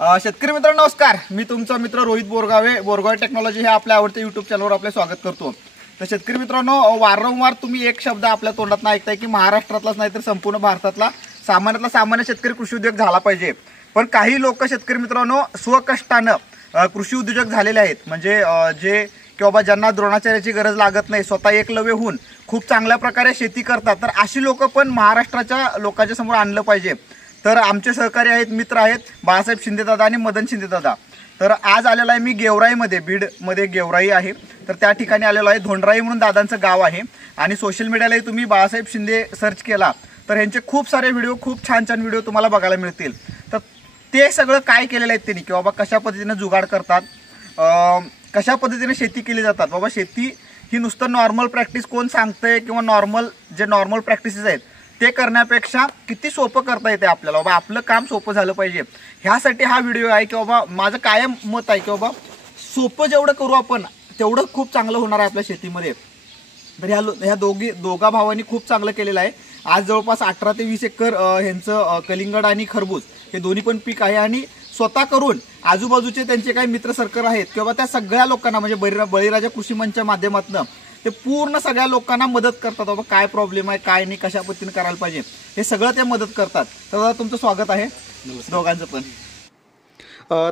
शेतकरी मित्रांनो नमस्कार. मी तुमचा मित्र रोहित बोरगावे टेक्नॉलॉजी हे आपल्या आवडत्या युट्यूब चॅनलवर आपले स्वागत करतो. तर शेतकरी मित्रांनो, वारंवार तुम्ही एक शब्द आपल्या तोंडात ऐकताय की महाराष्ट्रातलाच नाही तर संपूर्ण भारतातला सामान्य शेतकरी कृषी उद्योग झाला पाहिजे. पण काही लोक शेतकरी मित्रांनो स्वकष्टानं कृषी उद्योजक झालेले आहेत. म्हणजे जे किंवा ज्यांना द्रोणाचार्याची गरज लागत नाही, स्वतः एकलव्य होऊन खूप चांगल्या प्रकारे शेती करतात. तर अशी लोक पण महाराष्ट्राच्या लोकांच्या समोर आणलं पाहिजे. तर आमचे सहकारी आहेत, मित्र आहेत बाळासाहेब शिंदेदादा आणि मदन शिंदेदादा. तर आज आलेलो आहे मी गेवराईमध्ये, बीडमध्ये गेवराई आहे. तर त्या ठिकाणी आलेलो आहे. धोंडराई म्हणून दादांचं गाव आहे आणि सोशल मीडियालाही तुम्ही बाळासाहेब शिंदे सर्च केला तर यांचे खूप सारे व्हिडिओ, खूप छान छान व्हिडिओ तुम्हाला बघायला मिळतील. तर ते सगळं काय केलेलं आहे त्यांनी, की बाबा कशा पद्धतीने जुगाड करतात, कशा पद्धतीने शेती केली जातात. बाबा शेती ही नुसतं नॉर्मल प्रॅक्टिस कोण सांगतंय किंवा नॉर्मल प्रॅक्टिसेस आहेत ते करण्यापेक्षा किती सोपं करता येते आपल्याला. बाबा आपलं काम सोपं झालं पाहिजे ह्यासाठी हा व्हिडिओ आहे. की बाबा माझं कायम मत आहे की बाबा सोपं जेवढं करू आपण तेवढं खूप चांगलं होणार आहे आपल्या शेतीमध्ये. तर ह्या दोघा भावांनी खूप चांगलं केलेलं आहे. आज जवळपास 18 ते 20 एकर ह्यांचं कलिंगड आणि खरबूज हे दोन्ही पण पीक आहे. आणि स्वतः करून आजूबाजूचे त्यांचे काही मित्र सर्कल आहेत किंवा त्या सगळ्या लोकांना म्हणजे बळीराजा कृषी मंचच्या माध्यमातून ते पूर्ण सगळ्या लोकांना मदत करतात. बाबा काय प्रॉब्लेम आहे, काय नाही, कशा पद्धतीने करायला पाहिजे हे सगळं ते मदत करतात. तर तुमचं स्वागत आहे दोघांचं पण.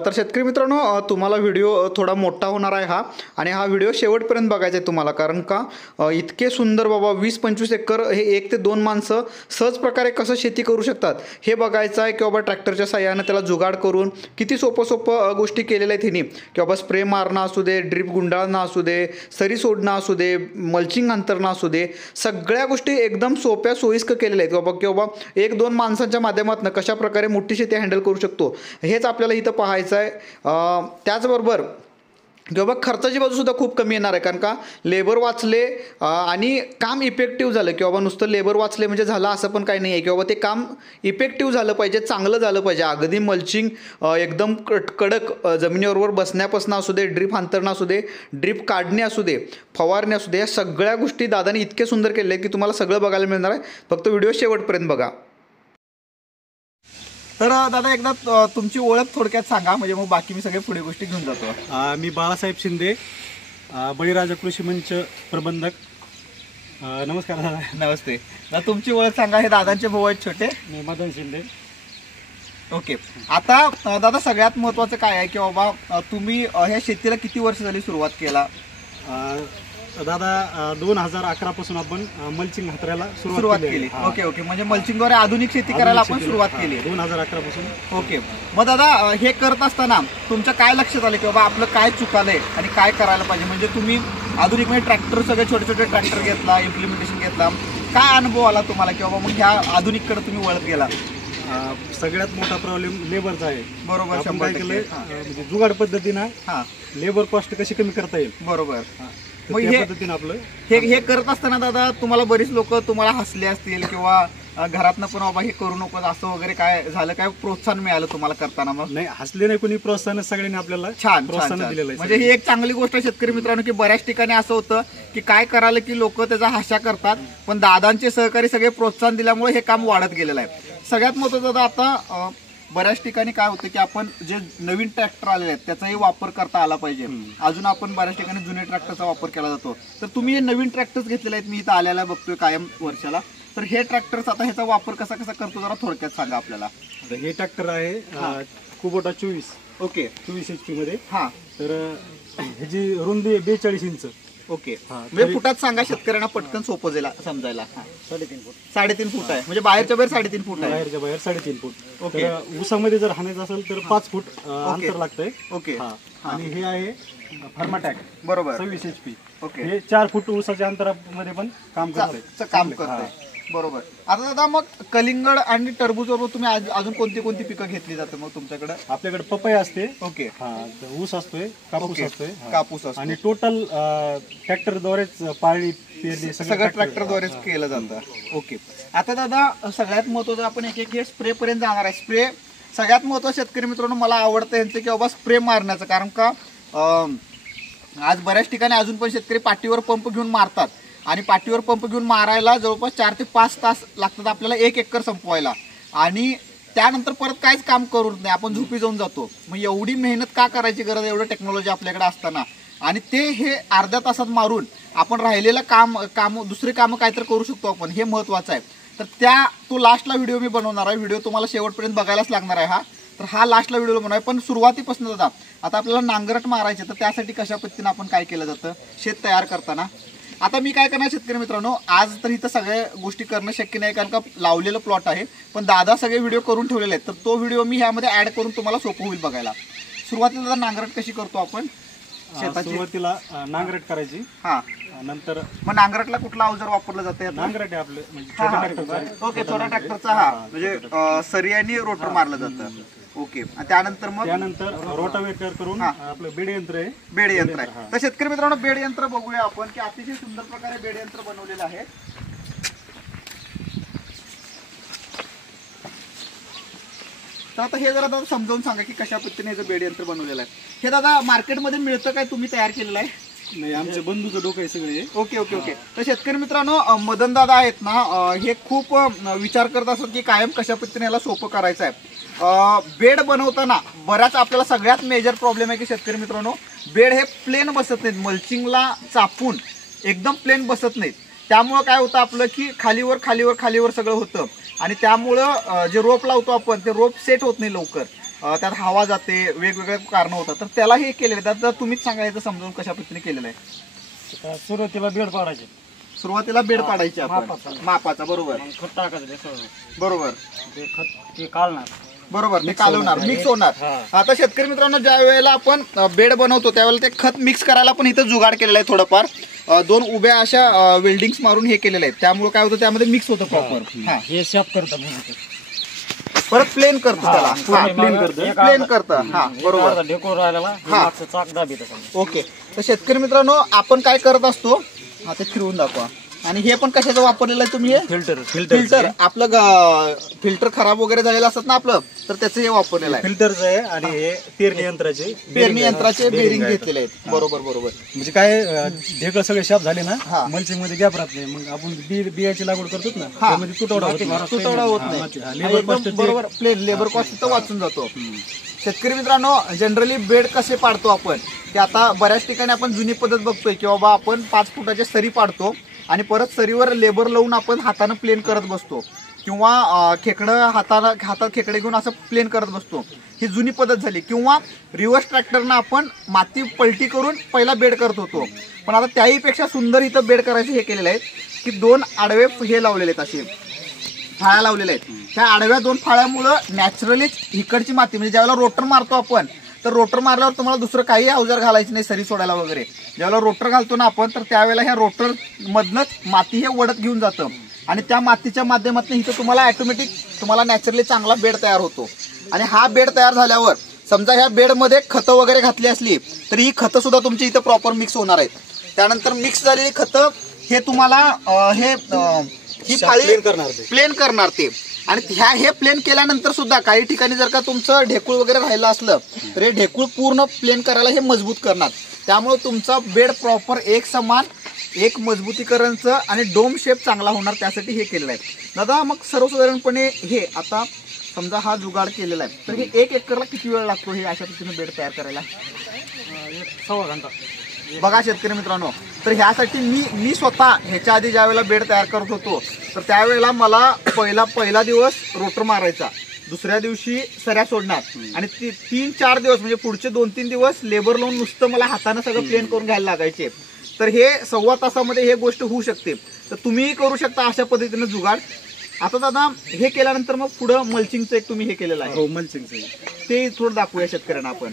तर शेतकरी मित्रांनो, तुम्हाला व्हिडिओ थोडा मोठा होणार आहे हा, आणि हा व्हिडिओ शेवटपर्यंत बघायचा आहे तुम्हाला. कारण का इतके सुंदर बाबा 20-25 एकर हे 1 ते 2 माणसं सहज प्रकारे कसं शेती करू शकतात हे बघायचं आहे. की बाबा ट्रॅक्टरच्या साह्यानं त्याला जुगाड करून किती सोपं गोष्टी केलेल्या आहेत त्यांनी. की बाबा स्प्रे मारणं असू दे, ड्रीप गुंडाळणं असू दे, सरी सोडणं असू दे, मल्चिंग अंतरणं असू दे, सगळ्या गोष्टी एकदम सोप्या सोयीस्कर केलेल्या आहेत. की बाबा 1-2 माणसांच्या माध्यमातून कशा प्रकारे मोठी शेती हँडल करू शकतो हेच आपल्याला इथं पाहायचं आहे. त्याचबरोबर किंवा खर्चाची बाजूसुद्धा खूप कमी येणार आहे. कारण का लेबर वाचले आणि काम इफेक्टिव्ह झालं. किंवा नुसतं लेबर वाचले म्हणजे झालं असं पण काही नाही आहे. किंवा ते काम इफेक्टिव्ह झालं पाहिजे, चांगलं झालं पाहिजे. अगदी मल्चिंग एकदम कडक जमिनीवर बसण्यापासून असू दे, ड्रीप अंतरणं असू दे, ड्रीप काढणे असू दे, फवारणी असू दे, या सगळ्या गोष्टी दादाने इतके सुंदर केले की तुम्हाला सगळं बघायला मिळणार आहे. फक्त व्हिडिओ शेवटपर्यंत बघा. तर दादा एकदा तुमची ओळख थोडक्यात सांगा, म्हणजे मग बाकी मी सगळे पुढे गोष्टी घेऊन जातो. मी बाळासाहेब शिंदे, बळीराजा कृषी मंच प्रबंधक. नमस्कार दादा. नमस्ते दादा, तुमची ओळख सांगा. हे दादांचे भाऊ आहेत छोटे. मी मदन शिंदे. ओके. आता दादा सगळ्यात महत्त्वाचं काय आहे की बाबा तुम्ही ह्या शेतीला किती वर्ष झाली सुरुवात केला? दादा 2011 पासून आपण मल्चिंग हातरायला सुरुवात केली. Okay okay. म्हणजे मल्चिंगद्वारे आधुनिक शेती करायला आपण सुरुवात केली 2011 पासून. ओके. मग दादा हे करत असताना तुमच्या काय लक्षात आलं की बाबा आपलं काय चुकालंय आणि काय करायला पाहिजे? म्हणजे तुम्ही आधुनिक म्हणजे ट्रॅक्टर, सगळे छोटे छोटे ट्रॅक्टर घेतला, इम्प्लिमेंटेशन घेतला, काय अनुभव आला तुम्हाला की बाबा मग ह्या आधुनिककडे तुम्ही वळत गेला? सगळ्यात मोठा प्रॉब्लेम लेबरचा आहे. बरोबर. 100% म्हणजे जुगाड पद्धतीनं लेबर कॉस्ट कशी कमी करता येईल. बरोबर. मग हे पद्धतीने आपलं हे करत असताना दादा तुम्हाला बरीच लोक तुम्हाला हसले असतील किंवा घरातनं पण बाबा हे करू नको असं वगैरे काय झालं? काय प्रोत्साहन मिळालं तुम्हाला करताना? मग नाही, हसले नाही कोणी, प्रोत्साहन सगळ्यांनी आपल्याला छान प्रोत्साहन दिलेलं आहे. म्हणजे ही एक चांगली गोष्ट आहे शेतकरी मित्रांनो, की बऱ्याच ठिकाणी असं होतं की काय करायला की लोक त्याचा हास्या करतात, पण दादांचे सहकारी सगळे प्रोत्साहन दिल्यामुळे हे काम वाढत गेलेलं आहे. सगळ्यात महत्त्वाचं दादा, आता बऱ्याच ठिकाणी काय होतं की आपण जे नवीन ट्रॅक्टर आलेले आहेत त्याचाही वापर करता आला पाहिजे. अजून आपण बऱ्याच ठिकाणी जुने ट्रॅक्टरचा वापर केला जातो. तर तुम्ही हे नवीन ट्रॅक्टर्स घेतलेले आहेत, मी इथं आल्याला बघतोय कायम वर्षाला. तर हे ट्रॅक्टर्स आता ह्याचा वापर कसा करतो जरा थोडक्यात सांगा आपल्याला. हे ट्रॅक्टर आहे कुबोटा 24. ओके. 24 HP मध्ये. तर ह्याची रुंदी 42 इंच. ओके. म्हणजे फुटात सांगा शेतकऱ्यांना पटकन सोपं जाईल समजायला. 3.5 फूट. 3.5 फूट आहे म्हणजे बाहेरच्या बाहेर 3.5 फूट आहे. बाहेरच्या बाहेर 3.5 फूट. ओके. ऊसामध्ये जर हाणायचं असेल तर 5 फूट अंतर लागतंय. ओके. आणि हे आहे फर्माटॅक. बरोबर. 26 HP. ओके. हे 4 फूट ऊसाच्या अंतरामध्ये पण काम करतंय. बरोबर. आता दादा मग कलिंगड आणि टरबूजवर तुम्ही अजून कोणती पिकं घेतली जाते मग तुमच्याकडे? आपल्याकडे पपई असते. ओके. ऊस असतोय, कापूस असतोय. कापूस असतो. आणि टोटल ट्रॅक्टरद्वारेच पाळणी पेरणी सगळं ट्रॅक्टरद्वारेच केलं जातं. ओके. आता दादा सगळ्यात महत्त्वाचं आपण एक हे स्प्रे पर्यंत जाणार आहे. स्प्रे सगळ्यात महत्त्वाचं शेतकरी मित्रांनो मला आवडतं यांचं की बाबा स्प्रे मारण्याचं. कारण का आज बऱ्याच ठिकाणी अजून पण शेतकरी पाठीवर पंप घेऊन मारतात आणि पाठीवर पंप घेऊन मारायला जवळपास 4 ते 5 तास लागतात आपल्याला 1 एकर संपवायला. आणि त्यानंतर परत काहीच काम करू नाही, आपण झोपी जाऊन जातो. मग एवढी मेहनत का करायची गरज, एवढं टेक्नॉलॉजी आपल्याकडे असताना, आणि ते हे अर्ध्या तासात मारून आपण राहिलेलं काम दुसरे कामं काहीतरी करू शकतो आपण, हे महत्वाचं आहे. तर तो लास्टला व्हिडिओ मी बनवणार आहे. व्हिडिओ तुम्हाला शेवटपर्यंत बघायलाच लागणार आहे हा. तर हा लास्टला व्हिडिओ बनवणार आहे. पण सुरुवातीपासून दादा आता आपल्याला नांगरट मारायचे, तर त्यासाठी कशा पद्धतीने आपण काय केलं जातं शेत तयार करताना. आता मी काय करणार शेतकरी मित्रांनो, आज तर इथं सगळ्या गोष्टी करणं शक्य नाही, कारण का लावलेलं प्लॉट आहे. पण दादा सगळे व्हिडिओ करून ठेवलेले आहेत, तर तो व्हिडिओ मी ह्यामध्ये ऍड करून तुम्हाला सोपं होईल बघायला. सुरुवातीला नांगरट कशी करतो आपण शेताची? सुरुवातीला नांगरट करायची. हा, नंतर मग नांगरटला कुठला अवजार वापरलं जातं? नांगरट आहे आपलं म्हणजे छोट्या ट्रॅक्टरचा. ओके, छोट्या ट्रॅक्टरचा. हा, म्हणजे सरियाने रोटर मारलं जातं. ओके, त्यानंतर रोटावेटर करून आपलं बेड यंत्र आहे. बेड यंत्र आहे. तर शेतकरी मित्रांनो, बेड यंत्र बघूया आपण, की अतिशय सुंदर प्रकारे बेड यंत्र बनवलेलं आहे. तर आता हे जरा दादा समजावून सांगा की कशा पद्धतीने हे बेड यंत्र बनवलेलं आहे. हे दादा मार्केटमध्ये मिळतं काय, तुम्ही तयार केलेलं आहे? नाही, आमच्या बंधूचं डोकं आहे सगळे. Okay okay okay. तर शेतकरी मित्रांनो, मदन दादा आहेत ना, हे खूप विचार करत असतात की कायम कशा पद्धतीने याला सोपं करायचं आहे. बेड बनवताना बऱ्याच आपल्याला सगळ्यात मेजर प्रॉब्लेम आहे की शेतकरी मित्रांनो, बेड हे प्लेन बसत नाहीत, मल्चिंगला चापून एकदम प्लेन बसत नाहीत. त्यामुळं काय होतं आपलं की खालीवर खालीवर खालीवर सगळं होतं, आणि त्यामुळं जे रोप लावतो आपण ते रोप सेट होत नाही लवकर, त्यात हवा जाते, वेगवेगळे कारण होतात. तर त्याला हे केलेलं आहे. तर तुम्हीच सांगायचं समजावून कशा पद्धतीने केलेलं आहे. सुरुवातीला बेड पाडायचे. सुरुवातीला बेड पाडायचे आपण मापाचा. बरोबर, खत टाकायचं. बरोबर, ते खत ते काढणार. बरोबर, ते कालवणार, मिक्स होणार. आता शेतकरी मित्रांनो, ज्या वेळेला आपण बेड बनवतो त्यावेळेला ते खत मिक्स करायला पण इथं जुगाड केलेला आहे. थोडंफार 2 उभ्या अशा वेल्डिंग्स मारून हे केलेलं आहे. त्यामुळे काय होतं, त्यामध्ये मिक्स होतं प्रॉपर. हे शेप करतात, परत प्लेन करतो त्याला, प्लेन करतं. हा, बरोबर. ढेकूर राहिलेला चाक दाबीत. ओके. तर शेतकरी मित्रांनो, आपण काय करत असतो, हा ते फिरवून दाखवा. आणि हे पण कशाचं वापरलेलं आहे तुम्ही? फिल्टर. आपलं फिल्टर खराब वगैरे झालेलं असतात ना आपलं, तर त्याचं हे वापरलेलं आहे. फिल्टरचं आहे. आणि हे पेरणी यंत्राचे बेरिंग घेतलेले आहेत. बरोबर बरोबर. म्हणजे काय, ढेकळ सगळे शाप झाले ना, मल्चिंग मध्ये गॅप राहत नाही. मग आपण बियाची लागवड करतो ना, त्यामध्ये तुटवडा होत नाही. बरोबर, प्लेन लेबर कॉस्ट तर वाचून जातो. शेतकरी मित्रांनो, जनरली बेड कसे पाडतो आपण, की आता बऱ्याच ठिकाणी आपण जुनी पद्धत बघतोय की बाबा आपण 5 फुटाच्या सरी पाडतो आणि परत सरीवर लेबर लावून आपण हातानं प्लेन करत बसतो, किंवा हातात खेकडे घेऊन असं प्लेन करत बसतो. ही जुनी पद्धत झाली. किंवा रिव्हर्स ट्रॅक्टरनं आपण माती पलटी करून पहिला बेड करत होतो. पण आता त्याहीपेक्षा सुंदर इथं बेड करायचे हे केलेले आहेत की 2 आडवे हे लावलेले आहेत, असे फाळ्या लावलेल्या आहेत. त्या आडव्या 2 फाळ्यामुळं नॅचरलीच इकडची माती, म्हणजे ज्यावेळेला रोटर मारतो आपण, तर रोटर मारल्यावर तुम्हाला दुसरं काही अवजार घालायचं नाही सरी सोडायला वगैरे. ज्यावेळेला रोटर घालतो ना आपण, तर त्यावेळेला ह्या रोटर मधनच माती हे वडत घेऊन जातं, आणि त्या मातीच्या माध्यमातून इथं तुम्हाला ऑटोमॅटिक तुम्हाला नॅचरली चांगला बेड तयार होतो. आणि हा बेड तयार झाल्यावर समजा ह्या बेडमध्ये खतं वगैरे घातली असली तर ही खतं सुद्धा तुमची इथं प्रॉपर मिक्स होणार आहेत. त्यानंतर मिक्स झालेली खतं हे तुम्हाला ही फाळी प्लेन करणार ते. आणि हे प्लेन केल्यानंतर सुद्धा काही ठिकाणी जर का तुमचं ढेकूळ वगैरे राहिलं असलं तर हे ढेकूळ पूर्ण प्लेन करायला हे मजबूत करणार. त्यामुळे तुमचा बेड प्रॉपर एक समान, एक मजबूतीकरणचं आणि डोम शेप चांगला होणार, त्यासाठी हे केलेलं आहे. दादा, मग सर्वसाधारणपणे हे आता समजा हा जुगाड केलेला आहे, तर हे 1 एकरला किती वेळ लागतो हे अशा पद्धतीने बेड तयार करायला? 1.25 घंटा. बघा शेतकरी मित्रांनो, तर ह्यासाठी मी स्वतः ह्याच्या आधी ज्या वेळेला बेड तयार करत होतो, तर त्यावेळेला मला पहिला दिवस रोटर मारायचा, दुसऱ्या दिवशी सऱ्या सोडणार, आणि 3-4 दिवस म्हणजे पुढचे 2-3 दिवस लेबर लावून नुसतं मला हाताने सगळं प्लेन करून घ्यायला लागायचे. तर हे 1.25 तासामध्ये हे गोष्ट होऊ शकते. तर तुम्हीही करू शकता अशा पद्धतीने जुगाड. आता दादा, हे केल्यानंतर मग पुढं मल्चिंगचं एक तुम्ही हे केलेलं आहे. हो, मल्चिंगचं ते थोडं दाखवूया शेतकऱ्यांना आपण.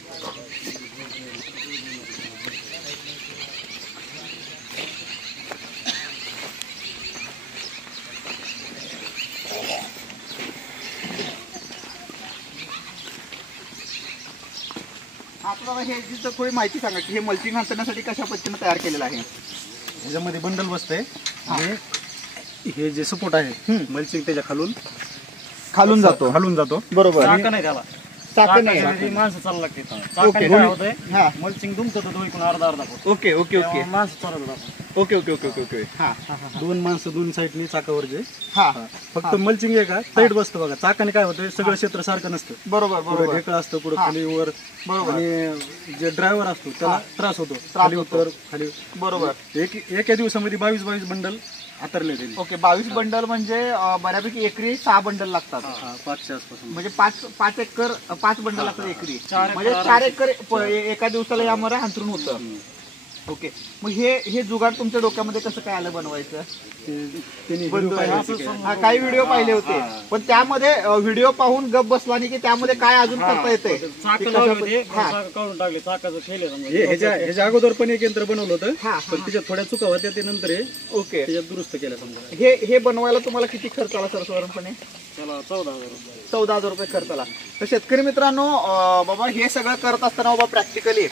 आता दादा, हे थोडी माहिती सांगा की हे मल्चिंग हाताळण्यासाठी कशा पद्धतीने तयार केलेलं आहे? ह्याच्यामध्ये बंडल बसतंय आणि हे जे सपोर्ट आहे मल्चिंग त्याच्या खालून जातो. बरोबर. चाक नाही त्याला, चाकं नाही, माणसं चालू लागते. मल्चिंग दुमत होतो इकडून अर्धा फूट. Okay okay okay. माणसं चालत okay okay okay okay okay हा दोन माणसं दोन साईडनी चाकावरचे. हा फक्त मल्चिंग आहे का टाईट बसतं बघा. चाकाने काय होतं सगळं क्षेत्र सारखं नसतं. बरोबर पुढे बरोबर ढेकळं असतं, पुढे खाली वर. बरोबर. आणि जे ड्रायव्हर असतो त्याला त्रास होतो. खाली उतर खाली. बरोबर. एका दिवसामध्ये 22 बंडल आतरले त्यांनी. ओके 22 बंडल म्हणजे बऱ्यापैकी एकरी 6 बंडल लागतात. 5च्या आसपास. म्हणजे 5 एकर 5 बंडल लागतात एकरी. म्हणजे 4 एकर एका दिवसाला यामध्ये अंतरून होतं. ओके मग हे जुगाड तुमच्या डोक्यामध्ये कसं काय आलं बनवायचं? काही व्हिडिओ पाहिले होते पण त्यामध्ये व्हिडिओ पाहून गप बसला नाही की त्यामध्ये काय अजून करता येते. ह्याच्या अगोदर पण एक यंत्र बनवलं होतं पण त्याच्यात थोड्या चुका होत्या. ते नंतर ओके त्याच्यात दुरुस्त केलं. समजा हे बनवायला तुम्हाला किती खर्च आला सर्वसाधारणपणे? 14,000 रुपये खर्च आला. तर शेतकरी मित्रांनो बाबा हे सगळं करत असताना बाबा प्रॅक्टिकली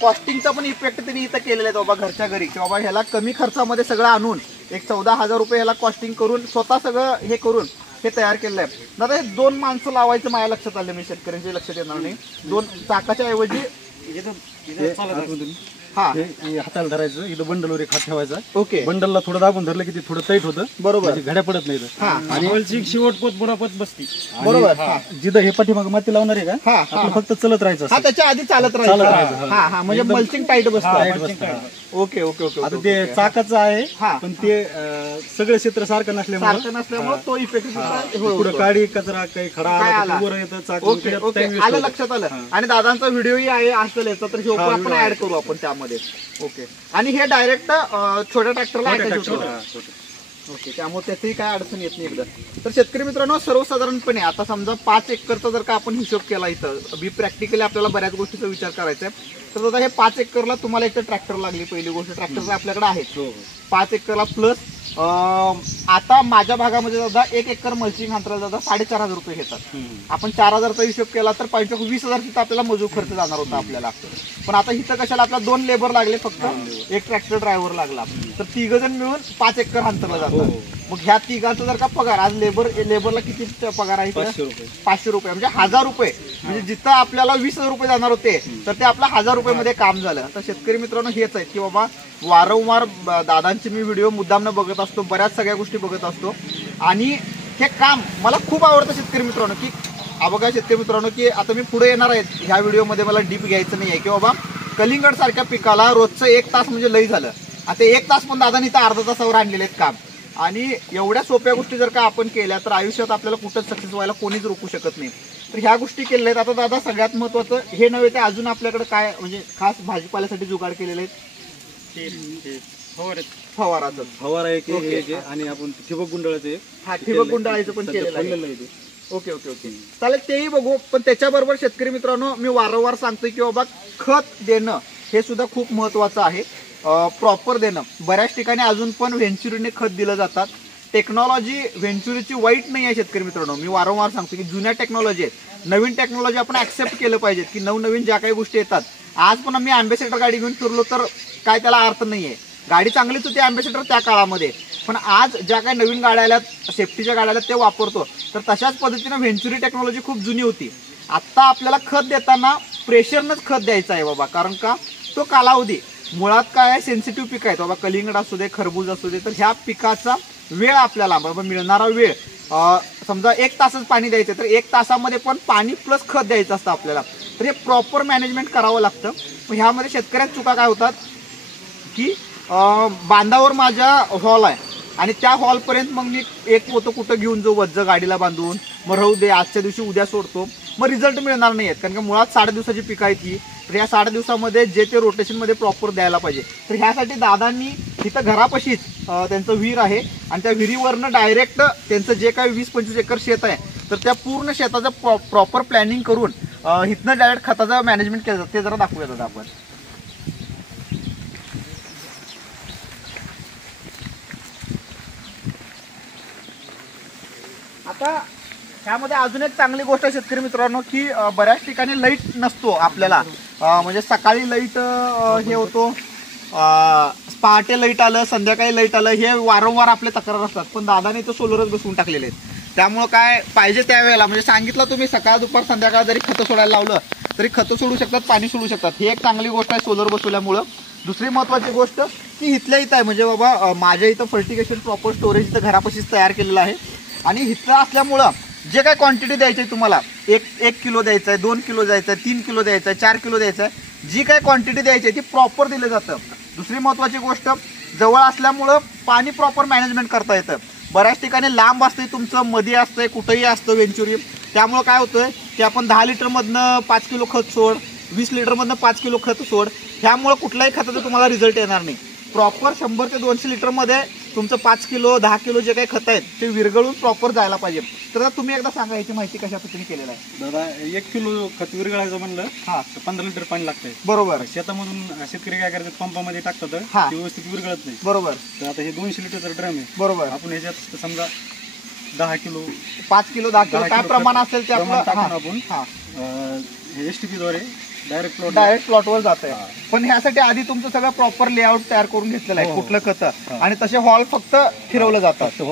कॉस्टिंगचा पण इफेक्ट त्यांनी इथं केलेला आहे बाबा घरच्या घरी की बाबा ह्याला कमी खर्चामध्ये सगळं आणून एक 14,000 रुपये ह्याला कॉस्टिंग करून स्वतः सगळं हे करून हे तयार केलेलं आहे. दादा हे 2 माणसं लावायचं माझ्या लक्षात आलं. मी शेतकऱ्यांच्या लक्षात येणार नाही. 2 चाकाच्या ऐवजी हाताला धरायचं. इथं बंडलवर एक हात ठेवायचा. ओके बंडलला थोडं दाबून धरलं की ते थोडं टाईट होतं. बरोबर. घड्या पडत नाही. आणि शेवटपोत बुडापत बसती. बरोबर. जिथं हे पाठीमाग माती लावणार आहे का आपण फक्त चलत राहायचं. हा त्याच्या आधी चालत राहायचं. हा हा म्हणजे मल्चिंग टाईट बसतं. Okay okay okay. आता ते चाकाचं आहे पण ते सगळं क्षेत्र सारखं नसल्यामुळे तो इफेक्ट पुढे काडी कचरा काही खडा वर येतं चाक. ओके ओके आलं लक्षात आलं. आणि दादांचा व्हिडिओही आहे असेल याचा तर हे आपण ऍड करू आपण त्यामध्ये. ओके आणि हे डायरेक्ट छोट्या ट्रॅक्टरला ओके त्यामुळे त्याचीही काय अडचण येत नाही एकदा. तर शेतकरी मित्रांनो सर्वसाधारणपणे आता समजा 5 एकरचा जर का आपण हिशोब केला इथं बी प्रॅक्टिकली आपल्याला बऱ्याच गोष्टीचा विचार करायचा आहे. तर आता हे 5 एकरला तुम्हाला एक तर ट्रॅक्टर लागली. पहिली गोष्ट ट्रॅक्टर आपल्याकडे आहे 5 एकरला प्लस आता माझ्या भागामध्ये दादा 1 एकर मल्चिंग अंतराला दादा 4,500 रुपये घेतात. आपण 4,000चा हिशोब केला तर 20,000 तिथं आपल्याला मजूर खर्च जाणार होता आपल्याला. पण आता इथं कशाला आपल्याला 2 लेबर लागले फक्त एक ट्रॅक्टर ड्रायव्हर लागला. तर 3 जण मिळून 5 एकर अंतरला जातात. मग ह्या 3घांचा जर का पगार आज लेबरला किती पगार आहे? 500 रुपये म्हणजे 1,000 रुपये. म्हणजे जिथं आपल्याला 20,000 रुपये जाणार होते तर ते आपल्या 1,000 रुपये काम झालं. तर शेतकरी मित्रांनो हेच आहे की बाबा वारंवार दादांचे मी व्हिडिओ मुद्दामनं बघत असतो. बऱ्याच सगळ्या गोष्टी बघत असतो आणि हे काम मला खूप आवडतं शेतकरी मित्रांनो की बघा शेतकरी मित्रांनो की आता मी पुढे येणार आहे ह्या व्हिडिओमध्ये मला डीप घ्यायचं नाही आहे की बाबा कलिंगड सारख्या पिकाला रोजचं 1 तास म्हणजे लई झालं. आता 1 तास पण दादांनी इथं अर्धा तासावर आणलेले आहेत काम. आणि एवढ्या सोप्या गोष्टी जर का आपण केल्या तर आयुष्यात आपल्याला कुठंच सक्सेस व्हायला कोणीच रोखू शकत नाही. तर ह्या गोष्टी केलेल्या आहेत. आता दादा सगळ्यात महत्वाचं हे नव्हे ते अजून आपल्याकडे काय म्हणजे खास भाजीपाल्यासाठी जुगाड केलेले आहेत? फवारा एक आणि आपण ठिबक गुंडाळाचं ठिबक गुंडाळायचं पण केलेलं आहे. ओके ओके ओके चालेल तेही बघू. पण त्याच्याबरोबर शेतकरी मित्रांनो मी वारंवार सांगतोय की बाबा खत देणं हे सुद्धा खूप महत्वाचं आहे. प्रॉपर देणं. बऱ्याच ठिकाणी अजून पण व्हेंचुरीने खत दिलं जातात. टेक्नॉलॉजी व्हेंचुरीची वाईट नाही आहे शेतकरी मित्रांनो. मी वारंवार सांगतो की जुन्या टेक्नॉलॉजी आहेत. नवीन टेक्नॉलॉजी आपण ऍक्सेप्ट केलं पाहिजे की नवनवीन ज्या काही गोष्टी येतात. आज पण आम्ही अँबॅसेडर गाडी घेऊन फिरलो तर काय त्याला अर्थ नाहीये. गाडी चांगलीच होती अँबॅसेडर त्या काळामध्ये पण आज ज्या काही नवीन गाड्या आल्यात सेफ्टीच्या गाड्या आल्यात ते वापरतो. तर तशाच पद्धतीनं व्हेंचुरी टेक्नॉलॉजी खूप जुनी होती. आत्ता आपल्याला खत देताना प्रेशरनंच खत द्यायचं आहे बाबा. कारण का तो कालावधी मुळात काय आहे सेन्सिटिव्ह पिक आहेत बाबा. कलिंगड असू दे खरबूज असू दे तर ह्या पिकाचा वेळ आपल्याला बाबा मिळणारा वेळ समजा 1 तासच पाणी द्यायचं तर 1 तासामध्ये पण पाणी प्लस खत द्यायचं असतं आपल्याला. तर हे प्रॉपर मॅनेजमेंट करावं लागतं. मग ह्यामध्ये शेतकऱ्यात चुका काय होतात की बांधावर माझा हॉल आहे आणि त्या हॉलपर्यंत मग मी एक पोतं कुठं घेऊन जाऊ वज्ज गाडीला बांधून मग राहू दे आजच्या दिवशी उद्या सोडतो. मग रिझल्ट मिळणार नाही आहेत कारण की मुळात 60 दिवसाची पिकं आहेत ही. तर या 60 दिवसामध्ये जे ते रोटेशनमध्ये प्रॉपर द्यायला पाहिजे. तर ह्यासाठी दादांनी तिथं घरापाशीच त्यांचं विहीर आहे आणि त्या विहिरीवरनं डायरेक्ट त्यांचं जे काही 20-25 एकर शेत आहे तर त्या पूर्ण शेताचं प्रॉपर प्लॅनिंग करून इथनं डायरेक्ट खताचं मॅनेजमेंट केलं जातं. ते जरा दाखवूया दादा आपण. आता ह्यामध्ये अजून एक चांगली गोष्ट आहे शेतकरी मित्रांनो की बऱ्याच ठिकाणी लाईट नसतो आपल्याला. म्हणजे सकाळी लाईट हे होतो पहाटे लाईट आलं संध्याकाळी लाईट आलं हे वारंवार आपले तक्रार असतात. पण दादाने तो सोलरच बसवून टाकलेले आहेत. त्यामुळं काय पाहिजे त्यावेळेला म्हणजे सांगितलं तुम्ही सकाळ दुपार संध्याकाळ जरी खतं सोडायला लावलं तरी खतं सोडू शकतात पाणी सोडू शकतात. ही एक चांगली गोष्ट आहे सोलर बसवल्यामुळं. दुसरी महत्वाची गोष्ट की इथल्या इथं आहे, म्हणजे बाबा माझ्या इथं फर्टिगेशन प्रॉपर स्टोरेज इथं घरापाशीच तयार केलेलं आहे. आणि इथलं असल्यामुळं जे काय क्वांटिटी द्यायची आहे तुम्हाला, एक किलो द्यायचं आहे, 2 किलो द्यायचं आहे, 3 किलो द्यायचं आहे, 4 किलो द्यायचं आहे, जी काय क्वांटिटी द्यायची आहे ती प्रॉपर दिलं जातं. दुसरी महत्वाची गोष्ट, जवळ असल्यामुळं पाणी प्रॉपर मॅनेजमेंट करता येतं. बऱ्याच ठिकाणी लांब असतंय तुमचं, मध्ये असतंय, कुठंही असतं वेंचुरी. त्यामुळं काय होतंय की आपण 10 लिटरमधनं 5 किलो खत सोड, 20 लिटरमधनं 5 किलो खत सोड, ह्यामुळं कुठल्याही खताचा तुम्हाला रिझल्ट येणार नाही. प्रॉपर 100 ते 200 लिटरमध्ये तुमचं 5 किलो 10 किलो जे काही खत आहेत ते विरघळून प्रॉपर जायला पाहिजे. तर तुम्ही एकदा सांगा याची माहिती कशा पद्धतीने केलेलं आहे. दादा 1 किलो खत विरघळायचं म्हणलं हा, तर 15 लिटर पाणी लागतंय. बरोबर. शेतामधून शेतकरी काय करतात, पंपामध्ये टाकतात, हा. ते व्यवस्थित विरघळत नाही. बरोबर. तर आता हे 200 लिटरचा ड्रम आहे. बरोबर. आपण ह्याच्यात समजा 10 किलो 5 किलो 10 किलो काय प्रमाण असेल ते प्रमाण टाकून आपण आपण STP द्वारे डायरेक्ट प्लॉटवर जात आहे. पण ह्यासाठी आधी तुमचं सगळं प्रॉपर लेआउट तयार करून घेतलेलं आहे, कुठलं खत, आणि तसे हॉल फक्त फिरवलं जातात,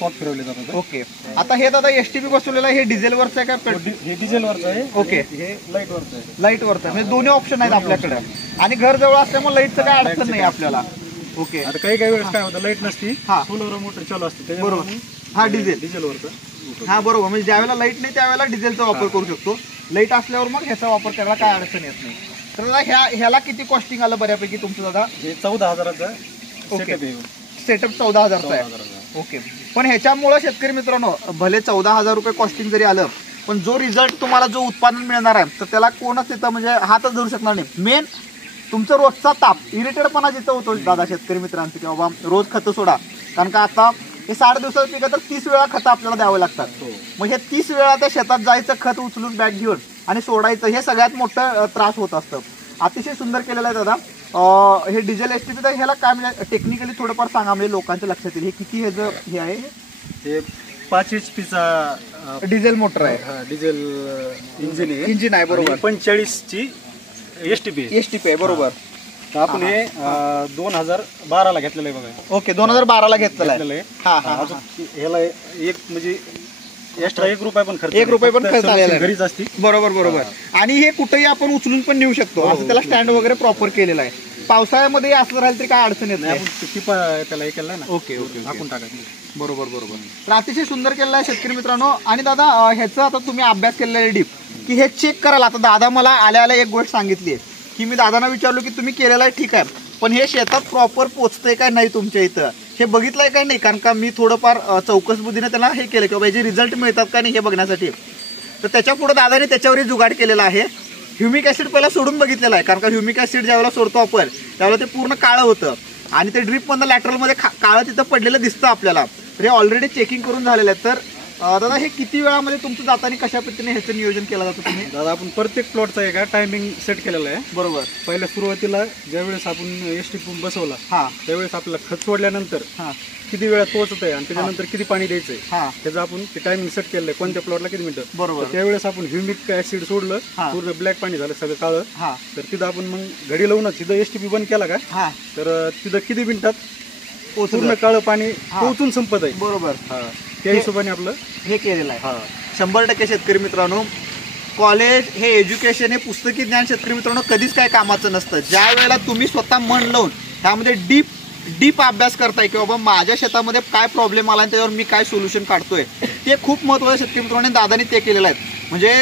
पॉट फिरवले जातात. ओके. आता हे दादा STP बसवलेलं आहे, हे डिझेलवरचं आहे का? हे डिझेलवरचं आहे. ओके. हे लाईटवरचं आहे. लाईटवरचं म्हणजे दोन्ही ऑप्शन आहेत आपल्याकडे. आणि घर जवळ असल्यामुळे लाईटचं काय अडचण नाही आपल्याला. ओके. आता काही वेळेस काय होतं, लाईट नसती, हा. सोलर मोटर चालू असते. बरोबर. हा, डिझेलवरचं. हा, बरोबर. म्हणजे ज्यावेळेला लाईट नाही त्यावेळेला डिझेलचा वापर करू शकतो. लाईट असल्यावर मग ह्याचा वापर करायला काय अडचण येत नाही. तर दादा ह्याला किती कॉस्टिंग आलं बऱ्यापैकी तुमचं दादा? हे 14,000चा ओके. सेटअप 14,000चा आहे. ओके. पण ह्याच्यामुळं शेतकरी मित्रांनो, भले 14,000 रुपये कॉस्टिंग जरी आलं, पण जो रिझल्ट तुम्हाला जो उत्पादन मिळणार आहे तर त्याला कोणच तिथं म्हणजे हातच धरू शकणार नाही. मेन तुमचा रोजचा ताप, इरिटेडपणा जिथं होतो दादा शेतकरी मित्रांचं, की बाबा रोज खतं सोडा. कारण का आता हे 60 दिवसाचं पिकं तर 30 वेळा खतं आपल्याला द्यावं लागतात. मग हे 30 वेळा त्या शेतात जायचं, खत उचलून बॅग घेऊन आणि सोडायचं, हे सगळ्यात मोठं त्रास होत असतं. अतिशय सुंदर केलेलं आहे दादा. हे डिझेल STP तर ह्याला काय म्हणजे टेक्निकली थोडंफार सांगा, म्हणजे लोकांच्या लक्षात येईल. हे किती ह्याचं हे आहे? हे 5 HP डिझेल मोटर आहे, डिझेल इंजिन आहे. बरोबर. 45ची STP आहे. बरोबर. तर आपण हे 2012ला घेतलेलं आहे बघा. ओके. 2012ला घेतलेलं आहे. हा हा. ह्याला एक म्हणजे एक्स्ट्रा 1 रुपया पण खर्च, 1 रुपया पण खर्च आलेला आहे. घरीच असते. बरोबर. आणि हे कुठेही आपण उचलून पण नेऊ शकतो, असं त्याला स्टँड वगैरे प्रॉपर केलेलं आहे. पावसाळ्यामध्ये असं राहील तरी काय अडचण येत नाही. त्याला हे केलं ना. ओके. टाकून टाकायचं. बरोबर. तर अतिशय सुंदर केलेलं आहे शेतकरी मित्रांनो. आणि दादा ह्याचा आता तुम्ही अभ्यास केलेला आहे डीप, की हे चेक करायला. आता दादा मला आल्या एक गोष्ट सांगितली आहे, की मी दादांना विचारलो की तुम्ही केलेलं आहे ठीक आहे, पण हे शेतात प्रॉपर पोचतंय काय नाही तुमच्या इथं, हे बघितलंय काय नाही. कारण का मी थोडंफार चौकस बुद्धीने त्याला हे केलं की बाबा याचे रिझल्ट मिळतात का नाही हे बघण्यासाठी. तर त्याच्या पुढे दादाने त्याच्यावरही जुगाड केलेला आहे. ह्युमिक ऍसिड पहिला सोडून बघितलेला आहे, कारण का ह्युमिक ऍसिड ज्यावेळेला सोडतो आपण त्यावेळेला ते पूर्ण काळं होतं आणि ते ड्रीपमधनं लॅटरलमध्ये काळं तिथं पडलेलं दिसतं आपल्याला. तर हे ऑलरेडी चेकिंग करून झालेलं आहे. तर दादा हे किती वेळामध्ये तुमचं जाताना कशा पद्धतीने ह्याचं नियोजन केलं जातं तुम्ही? दादा आपण प्रत्येक प्लॉटचा एक टायमिंग सेट केलेला आहे. बरोबर. पहिल्या सुरुवातीला ज्यावेळेस आपण STP बसवला हा, त्यावेळेस आपल्याला खत सोडल्यानंतर हा, किती वेळात पोहोचत आहे आणि त्याच्यानंतर किती पाणी द्यायचंय हा, त्याचं आपण ते टायमिंग सेट केलेलं आहे, कोणत्या प्लॉटला किती मिनिटं. बरोबर. त्यावेळेस आपण ह्युमिक ऍसिड सोडलं, हा. पूर्ण ब्लॅक पाणी झालं सगळं काळं. हा, तर तिथं आपण मग घडी लावूनच तिथं STP बंद केला का, हा, तर तिथं किती मिनिटात पोहोचलं. पूर्ण काळं पाणी पोहोचून संपत आहे. बरोबर. त्या हिशोबाने आपलं हे केलेलं आहे. 100% शेतकरी मित्रांनो, कॉलेज हे एज्युकेशन हे पुस्तकी ज्ञान शेतकरी मित्रांनो कधीच काय कामाचं नसतं. ज्या वेळेला तुम्ही स्वतः मन लावून त्यामध्ये डीप अभ्यास करताय की बाबा माझ्या शेतामध्ये काय प्रॉब्लेम आला आणि त्याच्यावर मी काय सोल्युशन काढतोय, ते खूप महत्त्वाचं शेतकरी मित्रांनो दादानी ते केलेलं आहे. म्हणजे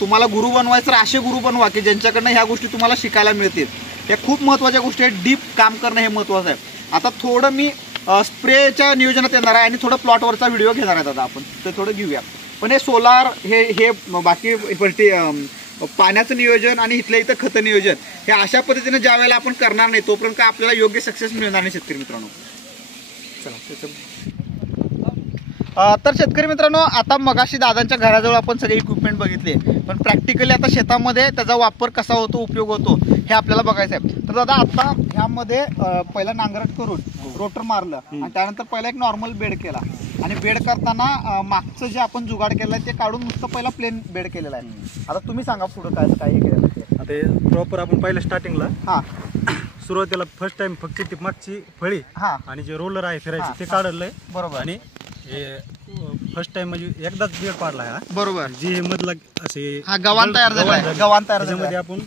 तुम्हाला गुरु बनवायचं तर असे गुरु बनवा की ज्यांच्याकडनं ह्या गोष्टी तुम्हाला शिकायला मिळतील. या खूप महत्त्वाच्या गोष्टी आहेत. डीप काम करणं हे महत्त्वाचं आहे. आता थोडं मी स्प्रेच्या नियोजनात येणार आहे आणि थोडं प्लॉटवरचा व्हिडिओ घेणार आहे दादा, आपण ते थोडं घेऊया. पण हे सोलार हे बाकी पाण्याचं नियोजन आणि इथल्या इथं खतं नियोजन हे अशा पद्धतीने ज्या वेळेला आपण करणार नाही तोपर्यंत का आपल्याला योग्य सक्सेस मिळणार नाही शेतकरी मित्रांनो. तर शेतकरी मित्रांनो, आता मगाशी दादांच्या घराजवळ आपण सगळे इक्विपमेंट बघितले, पण प्रॅक्टिकली आता शेतामध्ये त्याचा वापर कसा होतो, उपयोग होतो हे आपल्याला बघायचं आहे. तर दादा आता ह्यामध्ये पहिला नांगरट करून रोटर मारलं आणि त्यानंतर पहिला एक नॉर्मल बेड केला आणि बेड करताना मागचं जे आपण जुगाड केलं आहे ते काढून नुसतं पहिला प्लेन बेड केलेला आहे. आता तुम्ही सांगा पुढं काय हे केलेलं आहे. आता प्रॉपर आपण पहिल्या स्टार्टिंगला हां सुरुवातीला फर्स्ट टाइम फक्त ती मागची फळी हां आणि जे रोलर आहे फिरायचं ते काढलंय. बरोबर. आणि फर्स्ट टाइम म्हणजे एकदाच बेड पाडला हा. बरोबर. जी मधला असे हा गव्हाण तयार झाला, गव्हाण तयार त्याच्यामध्ये झाला. आपण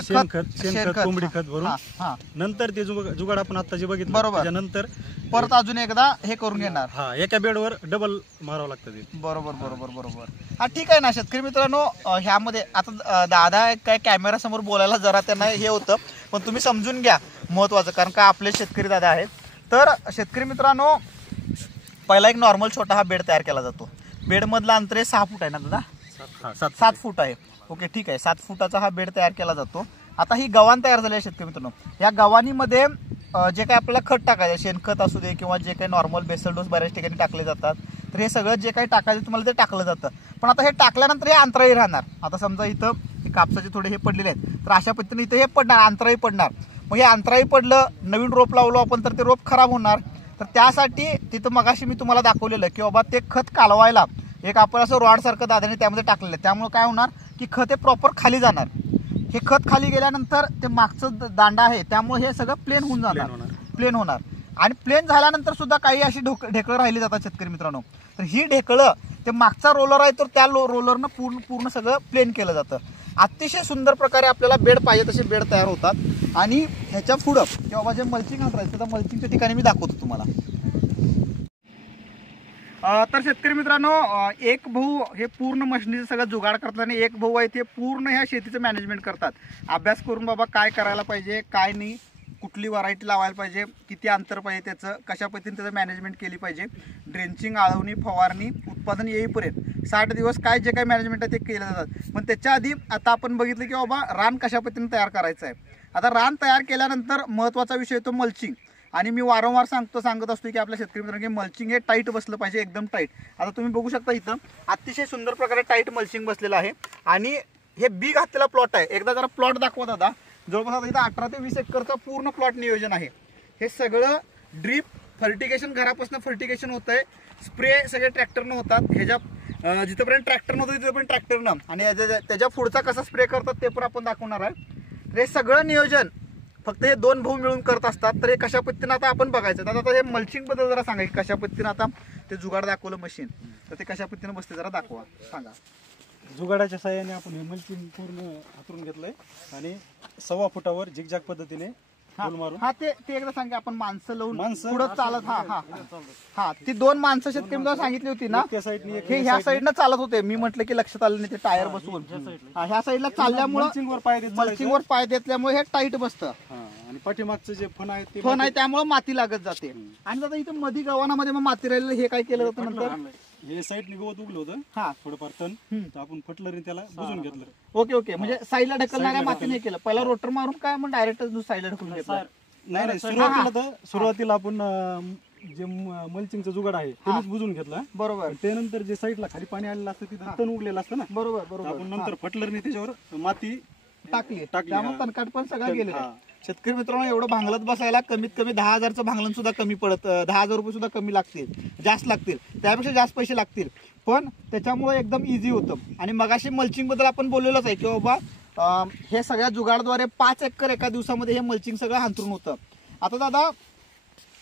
शेणखत कोंबडी खत भरून हा नंतर ते जुगाड आपण आता जे बघितलं बरोबर. त्याच्यानंतर परत अजून एकदा हे करून घेणार. हा एका बेडवर डबल मारावं लागतं ते. बरोबर बरोबर बरोबर. हा ठीक आहे ना शेतकरी मित्रांनो, ह्यामध्ये आता दादा काय कॅमेरा समोर बोलायला जरा त्यांना हे होतं, पण तुम्ही समजून घ्या महत्वाचं, कारण का आपले शेतकरी दादा आहेत. तर शेतकरी मित्रांनो, पहिला एक नॉर्मल छोटा हा बेड तयार केला जातो. बेड मधला अंतर आहे 6 फूट आहे ना दादा? 7 फूट आहे. ओके ठीक आहे. 7 फुटाचा हा बेड तयार केला जातो. आता ही गव्हाण तयार झाली आहे शेतकरी मित्रांनो. या गव्हाणीमध्ये जे काही आपल्याला खत टाकायचं, शेणखत असू दे किंवा जे काही नॉर्मल बेसल डोस बऱ्याच ठिकाणी टाकले जातात, तर हे सगळं जे काही टाकायचं तुम्हाला ते टाकलं जातं. पण आता हे टाकल्यानंतर हे अंतराळी राहणार. आता समजा इथं हे कापसाचे थोडे हे पडलेले आहेत, तर अशा पद्धतीने इथं हे पडणार, अंतराळी पडणार. मग हे अंतराळी पडलं, नवीन रोप लावलो आपण तर ते रोप खराब होणार. तर त्यासाठी तिथं मगाशी मी तुम्हाला दाखवलेलं की बाबा ते खत कालवायला एक आपण असं रॉड सारखं दादाने त्यामध्ये टाकलेलं आहे. त्यामुळे काय होणार की खत हे प्रॉपर खाली जाणार. हे खत खाली गेल्यानंतर ते मागचं दांडा आहे त्यामुळे हे सगळं प्लेन होऊन जाणार, प्लेन होणार. आणि प्लेन झाल्यानंतर सुद्धा काही अशी ढेकळं राहिली जातात शेतकरी मित्रांनो. तर ही ढेकळं ते मागचा रोलर आहे तर त्या रोलरनं पूर्ण सगळं प्लेन केलं जातं. अतिशय सुंदर प्रकारे आपल्याला बेड पाहिजे तसे बेड तयार होतात. आणि ह्याच्या पुढं किंवा जे मल्चिंग अंतरायचं तर मल्चिंगच्या ठिकाणी मी दाखवतो तुम्हाला. तर शेतकरी मित्रांनो, एक भाऊ हे पूर्ण मशिनीचं सगळं जुगाड करतात आणि एक भाऊ आहे ते पूर्ण ह्या शेतीचं मॅनेजमेंट करतात. अभ्यास करून बाबा काय करायला पाहिजे, काय नाही, कुठली व्हरायटी लावायला पाहिजे, किती अंतर पाहिजे त्याचं, कशा पद्धतीने त्याचं मॅनेजमेंट केली पाहिजे, ड्रेंचिंग, आळवणी, फवारणी, उत्पादन येईपर्यंत 60 दिवस काय जे काही मॅनेजमेंट आहे ते केलं जातात. पण त्याच्या आधी आता आपण बघितलं की बाबा रान कशा पद्धतीने तयार करायचं आहे. आता रान तयार केल्यानंतर महत्त्वाचा विषय येतो मल्चिंग. आणि मी वारंवार सांगत असतो की आपल्या शेतकरी मित्रांनो की मल्चिंग हे टाईट बसलं पाहिजे, एकदम टाईट. आता तुम्ही बघू शकता इथं अतिशय सुंदर प्रकारे टाईट मल्चिंग बसलेलं आहे. आणि हे बी घातलेला प्लॉट आहे. एकदा जरा प्लॉट दाखवा दादा. जवळपास आता इथं 18 ते 20 एकरचा पूर्ण प्लॉट नियोजन आहे. हे सगळं ड्रीप फर्टिगेशन, घरापासून फर्टिगेशन होत आहे. स्प्रे सगळे ट्रॅक्टरनं होतात. ह्याच्या जिथंपर्यंत ट्रॅक्टर नव्हतं तिथपर्यंत ट्रॅक्टरनं, आणि त्याच्या पुढचा कसा स्प्रे करतात ते पण आपण दाखवणार आहे. तर हे सगळं नियोजन फक्त हे 2 भाऊ मिळून करत असतात. तर हे कशा पद्धतीने आता आपण बघायचं. आता हे मल्चिंग बद्दल जरा सांगा की कशा पद्धतीने आता ते जुगाड दाखवलं मशीन, तर ते कशा पद्धतीने बसते जरा दाखवा, सांगा. जुगाडाच्या साहाय्याने आपण हे मल्चिंग पूर्ण हातरून घेतलंय आणि 1.25 फुटावर झिगझॅग पद्धतीने मारून. हा ते एकदा सांगा. आपण माणसं लावून पुढे चालत, हा ती 2 माणसं शेतकरी सांगितली होती ना, हे ह्या साईडनं चालत होते. मी म्हटलं की लक्षात आलं नाही, ते टायर बसवून ह्या साईडला चालल्यामुळे मल्चिंगवर पाय देतल्यामुळे हे टाईट बसतं. आणि पाठीमागचं जे फण आहे ते फण आहे त्यामुळे माती लागत जाते. आणि आता इथं मध्ये गव्हाणामध्ये मग माती राहिलेलं हे काय केलं जातं नंतर, हे साईडने गवत उगलं होतं थोडंफार तण, तर आपण फटलरी त्याला बुजून घेतलं. ओके म्हणजे साईडला ढकलणाऱ्या माती नाही केलं. पहिला रोटर मारून काय मग डायरेक्ट साईडला ढकलून घेतलं. नाही, सुरुवातीला आपण जे मल्चिंगचं जुगाड आहे तेच बुजून घेतला. बरोबर. त्यानंतर जे साईडला खाली पाणी आलेलं असतं तिथं तण उगलेलं असतं ना. बरोबर. आपण नंतर फटलरने त्याच्यावर माती टाकली त्यामुळे तणकाट पण सगळं गेलं. शेतकरी मित्रांनो, एवढं भांगलत बसायला कमीत कमी 10,000चं भांगलन सुद्धा कमी पडत, 10,000 रुपये सुद्धा कमी लागतील, जास्त लागतील, त्यापेक्षा जास्त पैसे लागतील. पण त्याच्यामुळे एकदम इझी होतं. आणि मगाशी मल्चिंग बद्दल आपण बोललेलोच आहे की बाबा हे सगळ्या जुगाडद्वारे 5 एकर एका दिवसामध्ये हे मल्चिंग सगळं हांतरून होतं. आता दादा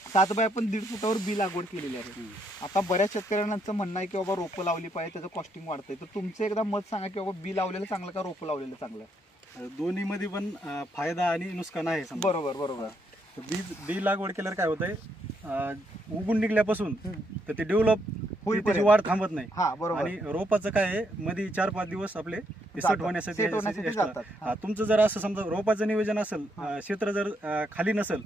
7 बाय आपण 1.5 फुटावर बी लागवड केलेली आहे. आता बऱ्याच शेतकऱ्यांचं म्हणणं आहे की बाबा रोपं लावली पाहिजे, त्याचं कॉस्टिंग वाढतंय. तर तुमचं एकदा मत सांगा की बाबा बी लावलेलं चांगलं का रोपं लावलेलं चांगलं? दोन्ही मध्ये पण फायदा आणि नुकसान आहे. बरोबर. बी लागवड केल्यावर काय होतंय, उगून निघल्यापासून तर ते डेव्हलप होईल, त्याची वाढ थांबत नाही. आणि रोपाचं काय आहे, मध्ये 4-5 दिवस आपले सेट होण्यासाठी तुमचं जर असं समजा रोपाचं नियोजन असेल, क्षेत्र जर खाली नसेल,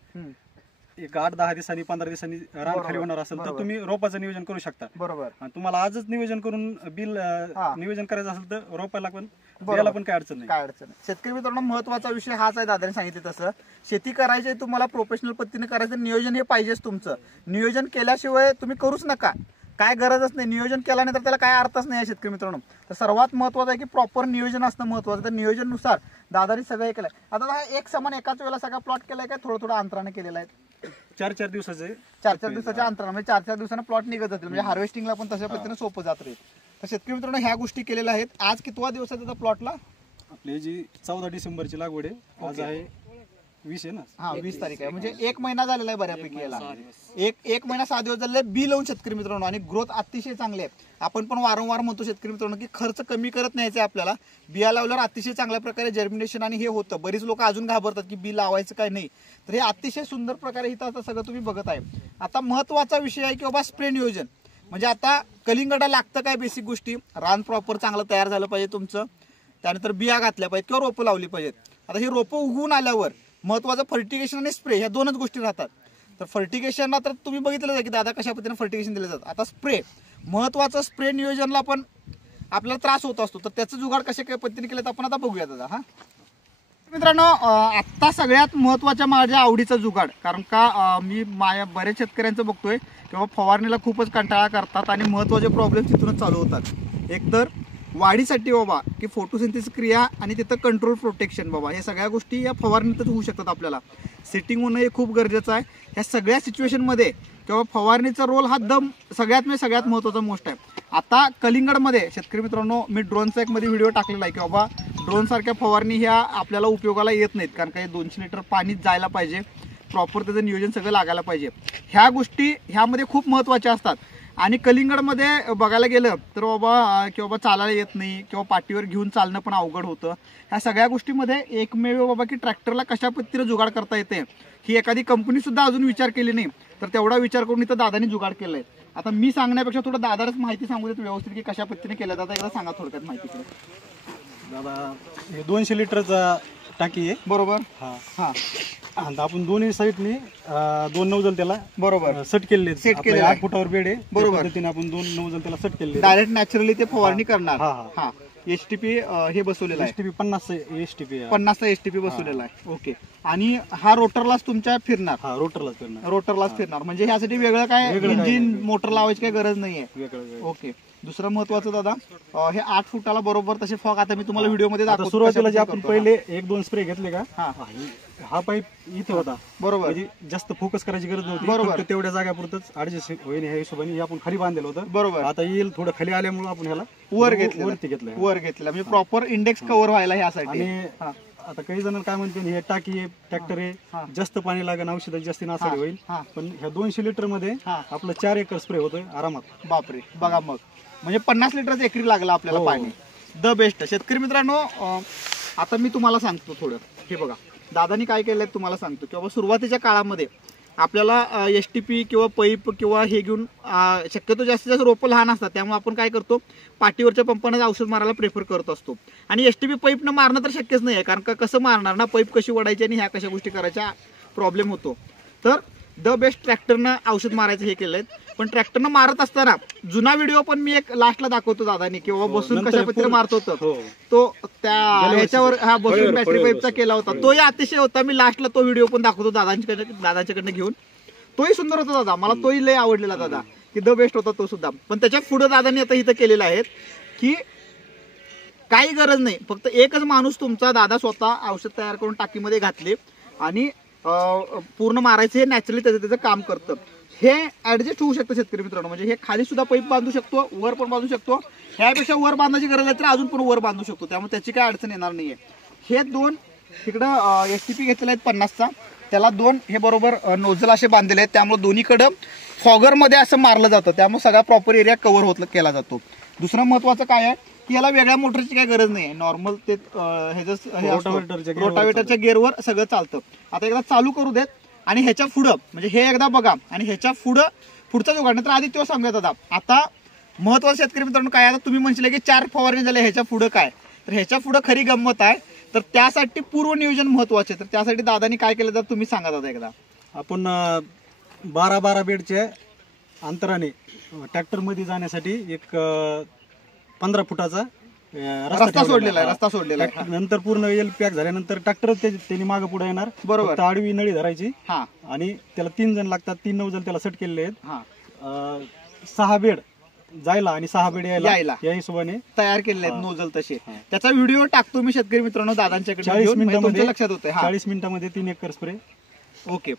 एक 8-10 दिवसांनी 15 दिवसांनी रान खाली होणार असेल तर तुम्ही रोपाचं नियोजन करू शकता. बरोबर. आणि तुम्हाला आजच नियोजन करून बिल नियोजन करायचं असेल तर रोपायला पण याला पण काय अडचण नाही. शेतकरी मित्रांनो, महत्वाचा विषय हाच आहे. दादाने सांगितलं तसं शेती करायची तुम्हाला प्रोफेशनल पद्धतीने करायचं, नियोजन हे पाहिजेच. तुमचं नियोजन केल्याशिवाय तुम्ही करूच नका, काय गरजच नाही. नियोजन केल्यानंतर त्याला काय अर्थच नाही आहे शेतकरी मित्रांनो. तर सर्वात महत्वाचं आहे की प्रॉपर नियोजन असणं महत्वाचं. तर नियोजनानुसार दादानी सगळं हे केलंय. आता एक समान एकाच वेळेला सगळा प्लॉट केलाय काय थोडं अंतराने केलेला आहे? 4-4 दिवसाचे 4-4 दिवसाच्या अंतराने, म्हणजे 4-4 दिवसांना प्लॉट निघत जातील, म्हणजे हार्वेस्टिंगला पण तशा पद्धतीने सोपं जात राहील. तर शेतकरी मित्रांनो, ह्या गोष्टी केलेल्या आहेत. आज कितवा दिवस आहे त्याचा प्लॉटला? आपली जी 14 डिसेंबरची लागवड आहे. आज आहे 20 आहे ना. हा 20 तारीख आहे, म्हणजे 1 महिना झालेला आहे बऱ्यापैकी याला. एक महिना 6 दिवस झाले बी लावून शेतकरी मित्रांनो, आणि ग्रोथ अतिशय चांगली आहे. आपण पण वारंवार म्हणतो शेतकरी मित्रांनो की खर्च कमी करत न्यायचा आपल्याला. बिया लावल्यावर अतिशय चांगल्या प्रकारे जर्मिनेशन आणि हे होतं. बरीच लोक अजून घाबरतात की बी लावायचं काय नाही, तर हे अतिशय सुंदर प्रकारे इथं आता सगळं तुम्ही बघत आहे. आता महत्वाचा विषय आहे की बाबा स्प्रे नियोजन. म्हणजे आता कलिंगडा लागतं काय, बेसिक गोष्टी, रान प्रॉपर चांगलं तयार झालं पाहिजे तुमचं, त्यानंतर बिया घातल्या पाहिजेत किंवा रोपं लावली पाहिजेत. आता ही रोपं उगवून आल्यावर महत्वाचं फर्टिगेशन आणि स्प्रे, ह्या दोनच गोष्टी राहतात. तर फर्टिगेशनला तर तुम्ही बघितलं आहे की दादा कशा पद्धतीने फर्टिगेशन दिलं जातं. आता स्प्रे महत्वाचं, स्प्रे नियोजनला पण आपल्याला त्रास होत असतो, तर त्याचं जुगाड कशा काय पद्धतीने केलं तर आपण आता बघूया दादा. हा मित्रांनो, आत्ता सगळ्यात महत्वाच्या माझ्या आवडीचा जुगाड, कारण का मी बऱ्याच शेतकऱ्यांचं बघतोय किंवा फवारणीला खूपच कंटाळा करतात आणि महत्वाचे प्रॉब्लेम तिथूनच चालू होतात. एकतर वाढीसाठी बाबा की फोटोसिंथेसिस क्रिया आणि तिथं कंट्रोल प्रोटेक्शन बाबा, हे सगळ्या गोष्टी या फवारणीतच होऊ शकतात. आपल्याला सेटिंग होणं हे खूप गरजेचं आहे. ह्या सगळ्या सिच्युएशनमध्ये किंवा फवारणीचा रोल हा सगळ्यात महत्त्वाचा मोस्ट आहे. आता कलिंगडमध्ये शेतकरी मित्रांनो, मी ड्रोनचा एक मध्ये व्हिडिओ टाकलेला आहे की बाबा ड्रोन सारख्या फवारणी ह्या आपल्याला उपयोगाला येत नाहीत, कारण का 200 लिटर पाणी जायला पाहिजे, प्रॉपर त्याचं नियोजन सगळं लागायला पाहिजे. ह्या गोष्टी ह्यामध्ये खूप महत्त्वाच्या असतात. आणि कलिंगडमध्ये बघायला गेलं तर बाबा चालायला येत नाही किंवा पाठीवर घेऊन चालणं पण अवघड होतं. ह्या सगळ्या गोष्टीमध्ये एकमेव बाबा की ट्रॅक्टरला कशा पद्धतीने जुगाड करता येते, ही एखादी कंपनी सुद्धा अजून विचार केली नाही, तर तेवढा विचार करून इथं दादानी जुगाड केलंय. आता मी सांगण्यापेक्षा थोडं दादाच माहिती सांगू देत व्यवस्थित की कशा पद्धतीने केलं जातं, एकदा सांगा थोडक्यात माहिती. दादा हे 200 लिटरचा टाकी आहे, बरोबर. हा हा, आणि आपण दोन्ही साईडने 2 नोजल त्याला बरोबर सेट केले. सेट केले 8 फुटावर बेड आहे, बरोबर. पद्धतीने आपण 2 नोजल त्याला सेट केले. डायरेक्ट नॅचरली ते फवारणी करणार. हा, हा. हा, एसटीपी हे बसवलेलं आहे, एसटीपी 50 एसटीपी 50चा एसटीपी बसवलेला आहे. ओके. आणि हा रोटरलाच तुमच्या फिरणार, हा रोटरलाच फिरणार, रोटरलाच फिरणार, म्हणजे ह्यासाठी वेगळं काय इंजिन मोटर लावायची काही गरज नाहीये. वेगळं. ओके. दुसरं महत्वाचं दादा, हे 8 फुटाला बरोबर तसे फॉग आता मी तुम्हाला व्हिडिओ मध्ये दाखवतो. सुरुवातीला जे आपण पहिले 1-2 स्प्रे घेतले का, हा, हा पाईप इथे होता, बरोबर, म्हणजे जास्त फोकस करायची गरज नव्हती, बरोबर. फक्त तेवढ्या जागापुरतच ऍडजस्ट होईल ह्या हिशोबाने हे आपण खाली बांधलेलं होतं, बरोबर. आता येईल थोडं खाली आल्यामुळे आपण ह्याला वरती घेतलं म्हणजे प्रॉपर इंडेक्स कव्हर व्हायला ह्यासाठी. आणि आता काही जण काय म्हणते हे टाकी आहे, ट्रॅक्टर आहे, जास्त पाणी लागेल, औषधाची जास्त नासाडी होईल, पण ह्या 200 लिटर मध्ये आपलं 4 एकर स्प्रे होतोय आरामात. बापरे, बघा मग, म्हणजे 50 लिटरचं एकरी लागलं आपल्याला पाणी. The best. शेतकरी मित्रांनो, आता मी तुम्हाला सांगतो थोडं, हे बघा दादानी काय केलंय तुम्हाला सांगतो की बाबा सुरुवातीच्या काळामध्ये आपल्याला एसटीपी किंवा पाईप किंवा हे घेऊन शक्यतो जास्तीत जास्त रोपं लहान असतात, त्यामुळे आपण काय करतो पाठीवरच्या पंपानं औषध मारायला प्रेफर करत असतो. आणि एसटीपी पाईपनं मारणं तर शक्यच नाही आहे, कारण का कसं मारणार ना, पाईप कशी वडायची आणि ह्या कशा गोष्टी करायच्या प्रॉब्लेम होतो. तर द बेस्ट ट्रॅक्टरनं औषध मारायचं हे केलंय. पण ट्रॅक्टरनं मारत असताना जुना व्हिडिओ पण मी एक लास्टला दाखवतो दादानी किंवा बसून कशा पद्धतीने मारत होतं, तो त्या ह्याच्यावर हा बसून बॅटरी पाईपचा केला होता, तोही अतिशय होता. मी लास्टला तो व्हिडिओ पण दाखवतो दादांच्याकडनं घेऊन, तोही सुंदर होता दादा, मला तोही लय आवडलेला दादा, की द बेस्ट होता तो सुद्धा. पण त्याच्या पुढे दादांनी आता इथं केलेलं आहे की काही गरज नाही, फक्त एकच माणूस तुमचा दादा स्वतः औषध तयार करून टाकीमध्ये घातले आणि पूर्ण मारायचं, हे नॅचरली त्याचं काम करतं. हे ऍडजस्ट होऊ शकतं शेतकरी मित्रांनो, म्हणजे हे खाली सुद्धा पाईप बांधू शकतो, वर पण बांधू शकतो, ह्यापेक्षा वर बांधायची गरज आहे तर अजून पण वर बांधू शकतो, त्यामुळे त्याची काय अडचण येणार नाहीये. हे 2 तिकडं एसटीपी घेतलेले आहेत 50चा, त्याला 2 हे बरोबर नोझल असे बांधलेले आहेत, त्यामुळे दोन्हीकडं फॉगरमध्ये असं मारलं जातं, त्यामुळे सगळा प्रॉपर एरिया कव्हर केला जातो. दुसरं महत्वाचं काय आहे की याला वेगळ्या मोटरची काही गरज नाही, नॉर्मल ते रोटावेटरच्या गिअरवर सगळं चालतं. आता एकदा चालू करू देत आणि ह्याच्या पुढं, म्हणजे हे एकदा बघा आणि ह्याच्या पुढचा जो गाडी, तर आधी तो सांगूयात दादा. आता महत्वाचं शेतकरी मित्रांनो काय, आता तुम्ही म्हणशील की 4 फवारणी झाले, ह्याच्या पुढं काय, तर ह्याच्या पुढं खरी गंमत आहे. तर त्यासाठी पूर्व नियोजन महत्वाचे, तर त्यासाठी दादानी काय केलं तर तुम्ही सांगा दादा एकदा. आपण 12 बेडच्या अंतराने ट्रॅक्टर मध्ये जाण्यासाठी एक 15 फुटाचा रस्ता सोडलेला आहे. नंतर पूर्ण एल पॅक झाल्यानंतर ट्रॅक्टर त्यांनी मागे पुढे येणार, बरोबर, आडवी नळी धरायची आणि त्याला 3 जण लागतात, 3 नोजल त्याला सेट केलेले आहेत. 6 बेड जायला आणि 6 बेड यायला या हिशोबाने तयार केलेले आहेत नोजल तसे. त्याचा व्हिडिओ टाकतो मी शेतकरी मित्रांनो दादांच्याकडे, 40 मिनिटांमध्ये लक्षात होतं. 40 मिनिटांमध्ये 3 एकर स्प्रे. ओके.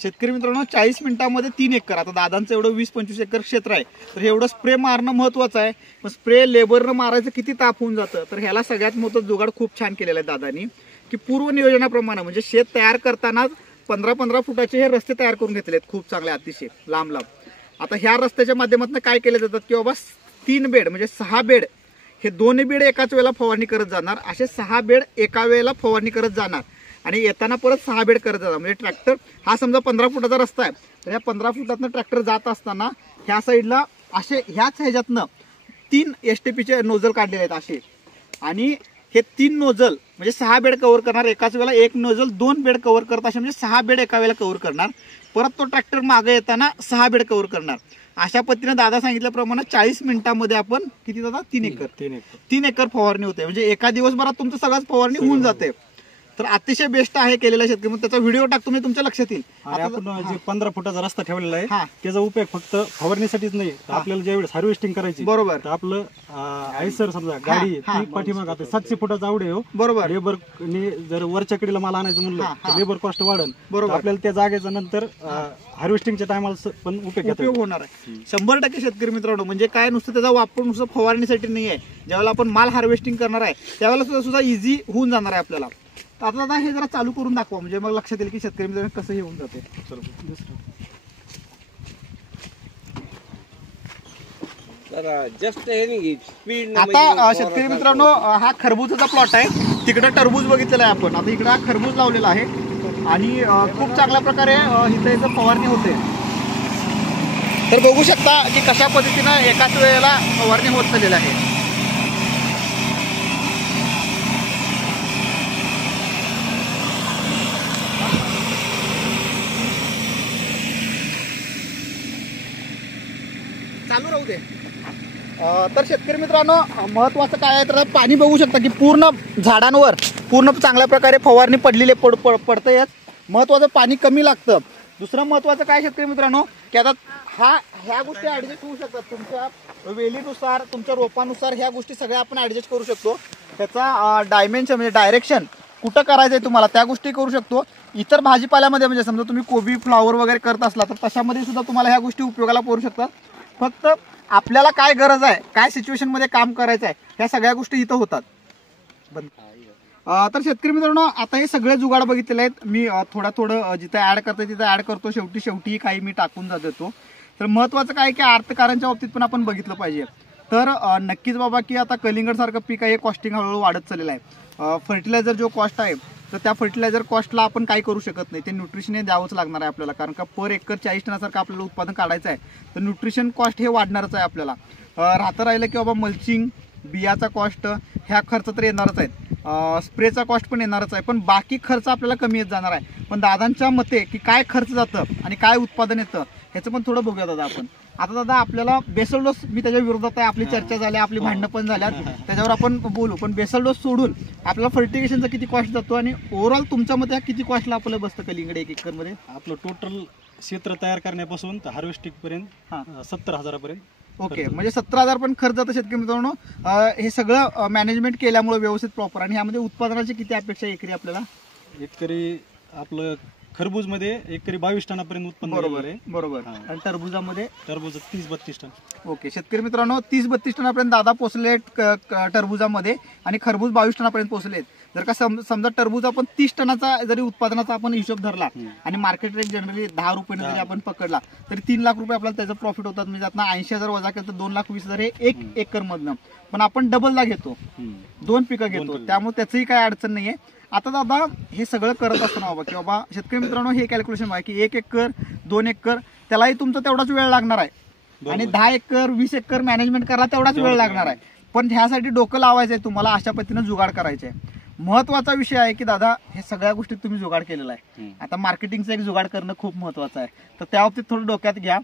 शेतकरी मित्रांनो 40 मिनिटांमध्ये 3 एकर, आता दादांचं एवढं 20-25 एकर क्षेत्र आहे, तर एवढं स्प्रे मारणं महत्वाचं आहे. पण स्प्रे लेबरनं मारायचं किती ताप होऊन जातं, तर ह्याला सगळ्यात मोठं जुगाड खूप छान केलेलं आहे दादानी, की पूर्व नियोजनाप्रमाणे म्हणजे शेत तयार करताना 15-15 फुटाचे हे रस्ते तयार करून घेतले आहेत, खूप चांगले अतिशय लांब. आता ह्या रस्त्याच्या माध्यमातून काय केले जातात की बाबा 3 बेड म्हणजे 6 बेड, हे 2 बेड एकाच वेळेला फवारणी करत जाणार, असे 6 बेड एका वेळेला फवारणी करत जाणार आणि येताना परत 6 बेड करत जाणार. म्हणजे ट्रॅक्टर हा समजा 15 फुटाचा रस्ता आहे, तर ह्या 15 फुटातनं ट्रॅक्टर जात असताना ह्या साईडला असे ह्याच ह्याच्यातनं 3 STPचे नोझल काढलेले आहेत असे, आणि हे 3 नोझल म्हणजे 6 बेड कव्हर करणार एकाच वेळेला, एक नोझल 2 बेड कव्हर करत असे म्हणजे 6 बेड एका वेळेला कव्हर करणार. परत तो ट्रॅक्टर मागे येताना 6 बेड कव्हर करणार. अशा पद्धतीने दादा सांगितल्याप्रमाणे 40 मिनिटांमध्ये आपण किती दादा 3 एकर फवारणी होते, म्हणजे एका दिवसभरात तुमचं सगळंच फवारणी होऊन जाते. तर अतिशय बेस्ट आहे केलेला शेतकरी. मग त्याचा व्हिडिओ टाकतो मी, तुमच्या लक्षात येईल. आपण जे 15 फुटाचा रस्ता ठेवलेला आहे त्याचा उपयोग फक्त फवारणीसाठीच नाही, आपल्याला ज्यावेळेस हार्वेस्टिंग करायची बरोबर, तर आपलं आयसर समजा गाडी ती पाठीमाग आता 700 फुटाचा आवडे हो बरोबर, लेबर जर वरच्या कडीला माल आणायचं म्हणलं तर लेबर कॉस्ट वाढन, बरोबर, आपल्याला त्या जागेचा नंतर हार्वेस्टिंगच्या टायमाला पण उपयोग होणार आहे 100% शेतकरी मित्रांनो. म्हणजे काय नुसतं त्याचा वापर नुसतं फवारणीसाठी नाही आहे, ज्यावेळेला आपण माल हार्वेस्टिंग करणार आहे त्यावेळेला सुद्धा इझी होऊन जाणार आहे आपल्याला. आता दादा हे जरा चालू करून दाखवा, म्हणजे मग लक्षात येईल की शेतकरी मित्रांनो कसं हे होऊन जाते. आता शेतकरी मित्रांनो हा खरबूजचा प्लॉट आहे, तिकडे टरबूज बघितलेला आहे आपण, आता इकडे हा खरबूज लावलेला आहे आणि खूप चांगल्या प्रकारे इथं फवारणी होते. तर बघू शकता की कशा पद्धतीनं एकाच वेळेला फवारणी होत चाललेली आहे. चालू राहू दे. तर शेतकरी मित्रांनो महत्वाचं काय आहे तर पाणी बघू शकता की पूर्ण झाडांवर पूर्ण चांगल्या प्रकारे फवारणी पडलेली पडतंय. महत्वाचं पाणी कमी लागतं. दुसरं महत्वाचं काय शेतकरी मित्रांनो की आता ह्या गोष्टी ऍडजस्ट होऊ शकतात तुमच्या वेलीनुसार, तुमच्या रोपानुसार, ह्या गोष्टी सगळ्या आपण ऍडजस्ट करू शकतो. त्याचा डायमेन्शन म्हणजे डायरेक्शन कुठं करायचंय तुम्हाला त्या गोष्टी करू शकतो. इतर भाजीपाल्यामध्ये म्हणजे समजा तुम्ही कोबी फ्लावर वगैरे करत असला तर तशामध्ये सुद्धा तुम्हाला ह्या गोष्टी उपयोगाला पडू शकतात. फक्त आपल्याला काय गरज आहे, काय सिच्युएशन मध्ये काम करायचं आहे, ह्या सगळ्या गोष्टी इथं होतात. तर शेतकरी मित्रांनो आता हे सगळे जुगाड बघितलेले आहेत मी. थोडं जिथे ऍड करतोय तिथे ऍड करतो, शेवटी काही मी टाकून देतो. तर महत्वाचं काय की अर्थकारांच्या बाबतीत पण आपण बघितलं पाहिजे. तर नक्कीच बाबा की आता कलिंगड सारखं पीक आहे, कॉस्टिंग हळूहळू वाढत चाललेलं आहे. फर्टिलायझर जो कॉस्ट आहे तर त्या फर्टिलायझर कॉस्टला आपण काही करू शकत नाही, ते न्यूट्रिशन हे द्यावंच लागणार आहे आपल्याला, कारण का पर एकर 40 टनासारखं आपल्याला उत्पादन काढायचं आहे तर न्यूट्रिशन कॉस्ट हे वाढणारच आहे आपल्याला. राहतं राहिलं की बाबा मल्चिंग, बियाचा कॉस्ट, ह्या खर्च तर येणारच आहेत, स्प्रेचा कॉस्ट पण येणारच आहे, पण बाकी खर्च आपल्याला कमी येत जाणार आहे. पण दादांच्या मते की काय खर्च जातं आणि काय उत्पादन येतं ह्याचं पण थोडं बघूया दादा आपण. आता दादा आपल्याला बेसल डोस, मी त्याच्या विरोधात आहे, आपली चर्चा झाली, आपली भांडणं पण झाल्यात, त्याच्यावर आपण बोलू. पण बेसल डोस सोडून आपल्याला फर्टिगेशनचा किती कॉस्ट जातो आणि ओव्हरऑल तुमच्या मते किती कॉस्टला आपल्याला बसतं कलिंगड 1 एकर मध्ये? आपलं टोटल क्षेत्र तयार करण्यापासून तर हार्वेस्टिंग पर्यंत 70,000 ओके, म्हणजे 17,000 पण खर्च जातं शेतकरी मित्रांनो. हे सगळं मॅनेजमेंट केल्यामुळे व्यवस्थित प्रॉपर. आणि ह्यामध्ये उत्पादनाची किती अपेक्षा एकरी आपल्याला? एकरी आपलं खरबूज मध्ये एकरी 22 टनापर्यंत उत्पन्न. बरोबर. आणि टरबुजामध्ये? टरबूज 30-32 टन. ओके शेतकरी मित्रांनो 30-32 टनापर्यंत दादा पोहोचले टरबुजामध्ये आणि खरबूज 22 टनापर्यंत पोहोचलेत. जर का समजा टरबूज आपण 30 टनाचा जरी उत्पादनाचा आपण हिशोब धरला आणि मार्केट रेट जनरली 10 रुपये जरी आपण पकडला तरी 3 लाख रुपये आपल्याला त्याचं प्रॉफिट होतात. म्हणजे त्यातनं 80,000 वजा केलं तर 2,20,000 हे 1 एकर मधनं. पण आपण डबलला घेतो, 2 पिकं घेतो, त्यामुळे त्याचंही काही अडचण नाहीये. आता दादा हे सगळं करत असताना बाबा की बाबा शेतकरी मित्रांनो हे कॅल्क्युलेशन आहे की 1 एकर 2 एकर त्यालाही तुमचा तेवढाच वेळ लागणार आहे आणि 10 एकर 20 एकर मॅनेजमेंट करायला तेवढाच वेळ लागणार आहे. पण ह्यासाठी डोकं लावायचं आहे तुम्हाला, अशा पद्धतीनं जुगाड करायचं आहे. महत्वाचा विषय आहे की दादा हे सगळ्या गोष्टी तुम्ही जुगाड केलेला आहे. आता मार्केटिंगचं एक जुगाड करणं खूप महत्वाचं आहे. तर त्या बाबतीत थोडं डोक्यात घ्या.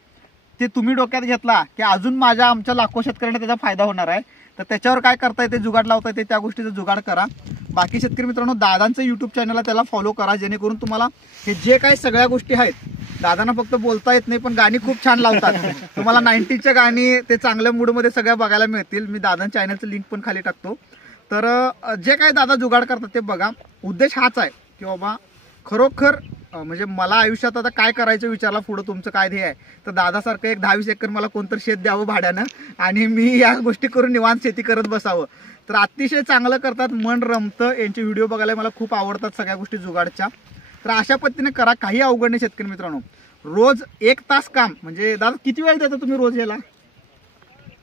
ते तुम्ही डोक्यात घेतला की अजून आमच्या लाखो शेतकऱ्यांना त्याचा फायदा होणार आहे. तर त्याच्यावर काय करता येते, जुगाड लावता येते, त्या गोष्टीचं जुगाड करा. बाकी शेतकरी मित्रांनो दादांचं युट्यूब चॅनलला त्याला फॉलो करा, जेणेकरून तुम्हाला हे जे काही सगळ्या गोष्टी आहेत, दादांना फक्त बोलता येत नाही पण गाणी खूप छान लावतात. तुम्हाला 90च्या गाणी ते चांगल्या मूडमध्ये सगळ्या बघायला मिळतील. मी दादांच्या चॅनलचं लिंक पण खाली टाकतो. तर जे काही दादा जुगाड करतात ते बघा. उद्देश हाच आहे की बाबा खरोखर म्हणजे मला आयुष्यात आता काय करायचं विचारला पुढं तुमचं काय ध्येय आहे, तर दादासारखं एक 10-20 एकर मला कोणतरी शेत द्यावं भाड्यानं आणि मी या गोष्टी करून निवांत शेती करत बसावं. तर अतिशय चांगलं करतात, मन रमतं. यांचे व्हिडिओ बघायला मला खूप आवडतात सगळ्या गोष्टी जुगाडच्या. तर अशा पद्धतीने करा, काही अवघड नाही शेतकरी मित्रांनो. रोज 1 तास काम, म्हणजे दादा किती वेळ देता तुम्ही रोज याला?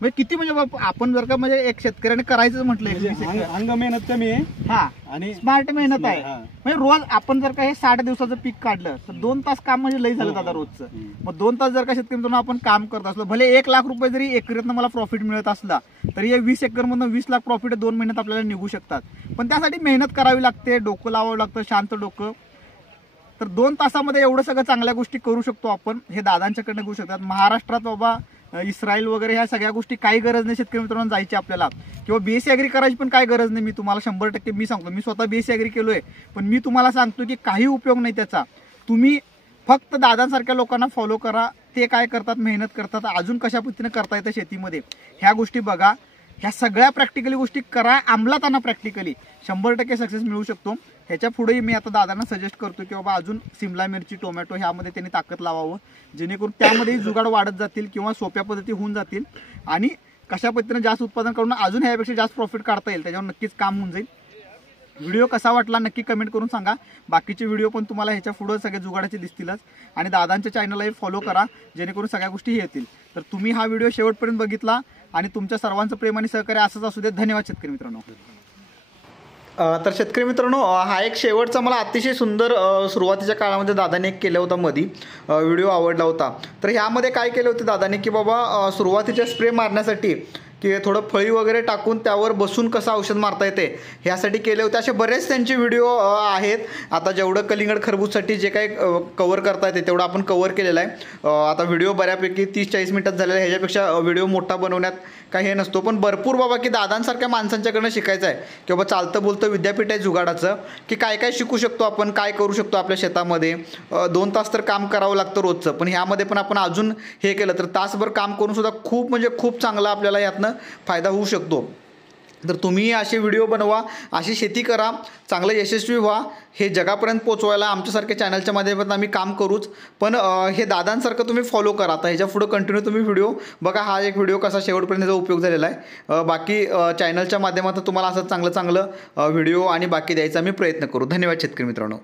म्हणजे किती, म्हणजे आपण जर का म्हणजे एक शेतकऱ्याने करायचं म्हटलं अंग मेहनत कमी आहे हा आणि स्मार्ट मेहनत आहे. म्हणजे रोज आपण जर का हे 60 दिवसाचं पीक काढलं तर 2 तास काम म्हणजे लई झालं दादा रोजचं. मग 2 तास जर का शेतकरी मित्रांनो आपण काम करत असलो, भले 1 लाख रुपये जरी एकरीतनं मला प्रॉफिट मिळत असला तरी हे 20 एकरमधून 20 लाख प्रॉफिट 2 महिन्यात आपल्याला निघू शकतात. पण त्यासाठी मेहनत करावी लागते, डोकं लावावं लागतं, शांत डोकं. तर 2 तासामध्ये एवढं सगळं चांगल्या गोष्टी करू शकतो आपण. हे दादांच्याकडनं करू शकतात. महाराष्ट्रात बाबा इस्रायल वगैरे ह्या सगळ्या गोष्टी काही गरज नाही शेतकरी मित्रांनो जायची आपल्याला, किंवा बीएससी ॲग्री करायची पण काही गरज नाही. मी तुम्हाला 100% मी सांगतो, मी स्वतः बीएससी ॲग्री केलोय, पण मी तुम्हाला सांगतो की काही उपयोग नाही त्याचा. तुम्ही फक्त दादांसारख्या लोकांना फॉलो करा, ते काय करतात, मेहनत करतात, अजून कशा पद्धतीने करता येतं शेतीमध्ये ह्या गोष्टी बघा. ह्या सगळ्या प्रॅक्टिकली गोष्टी करा, अंमलात आणा. प्रॅक्टिकली 100% सक्सेस मिळू शकतो. ह्याच्या पुढेही मी आता दादांना सजेस्ट करतो की बाबा अजून सिमला मिरची, टोमॅटो ह्यामध्ये त्यांनी ताकद लावावं, जेणेकरून त्यामध्येही जुगाड वाढत जातील किंवा सोप्या पद्धती होऊन जातील आणि कशा पद्धतीने जास्त उत्पादन करून अजून ह्यापेक्षा जास्त प्रॉफिट काढता येईल, त्याच्यावर नक्कीच काम होऊन जाईल. व्हिडिओ कसा वाटला नक्की कमेंट करून सांगा. बाकीचे व्हिडिओ पण तुम्हाला ह्याच्या पुढे सगळे जुगाडाचे दिसतीलच. आणि दादांच्या चॅनललाही फॉलो करा, जेणेकरून सगळ्या गोष्टी येतील. तर तुम्ही हा व्हिडिओ शेवटपर्यंत बघितला आणि तुमच्या सर्वांचं प्रेम आणि सहकार्य असंच असू दे. धन्यवाद शेतकरी मित्रांनो. तर शेतकरी मित्रांनो, हा एक शेवटचा मला अतिशय सुंदर सुरुवातीच्या काळामध्ये दादाने एक केला होता, मध्ये व्हिडिओ आवडला होता. तर ह्यामध्ये काय केलं होतं दादाने की बाबा सुरुवातीच्या स्प्रे मारण्यासाठी की थोडं फळी वगैरे टाकून त्यावर बसून कसं औषध मारता येते ह्यासाठी केले होते. असे बरेच त्यांचे व्हिडिओ आहेत. आता जेवढं कलिंगड खरबूजसाठी जे काही कव्हर करता येते तेवढं आपण कव्हर केलेलं आहे. आता व्हिडिओ बऱ्यापैकी 30-40 मिनिटात झालेला आहे. ह्याच्यापेक्षा व्हिडिओ मोठा बनवण्यात काही हे नसतो, पण भरपूर बाबा की दादांसारख्या माणसांच्याकडनं शिकायचं आहे की बाबा चालतं बोलतं विद्यापीठ आहे जुगाडाचं, की काय काय शिकू शकतो आपण, काय करू शकतो आपल्या शेतामध्ये. 2 तास तर काम करावं लागतं रोजचं, पण ह्यामध्ये पण आपण अजून हे केलं तर तासभर काम करून सुद्धा खूप म्हणजे खूप चांगला आपल्याला यातनं फायदा होऊ शकतो. तर तुम्ही असे व्हिडिओ बनवा, अशी शेती करा, चांगलं यशस्वी व्हा. हे जगापर्यंत पोचवायला आमच्यासारख्या चॅनलच्या माध्यमातून आम्ही काम करूच, पण हे दादांसारखं तुम्ही फॉलो करा. आता ह्याच्या पुढं कंटिन्यू तुम्ही व्हिडिओ बघा. हा एक व्हिडिओ कसा शेवटपर्यंत उपयोग झालेला आहे. बाकी चॅनलच्या माध्यमातून तुम्हाला असं चांगलं व्हिडिओ आणि बाकी द्यायचा आम्ही प्रयत्न करू. धन्यवाद शेतकरी मित्रांनो.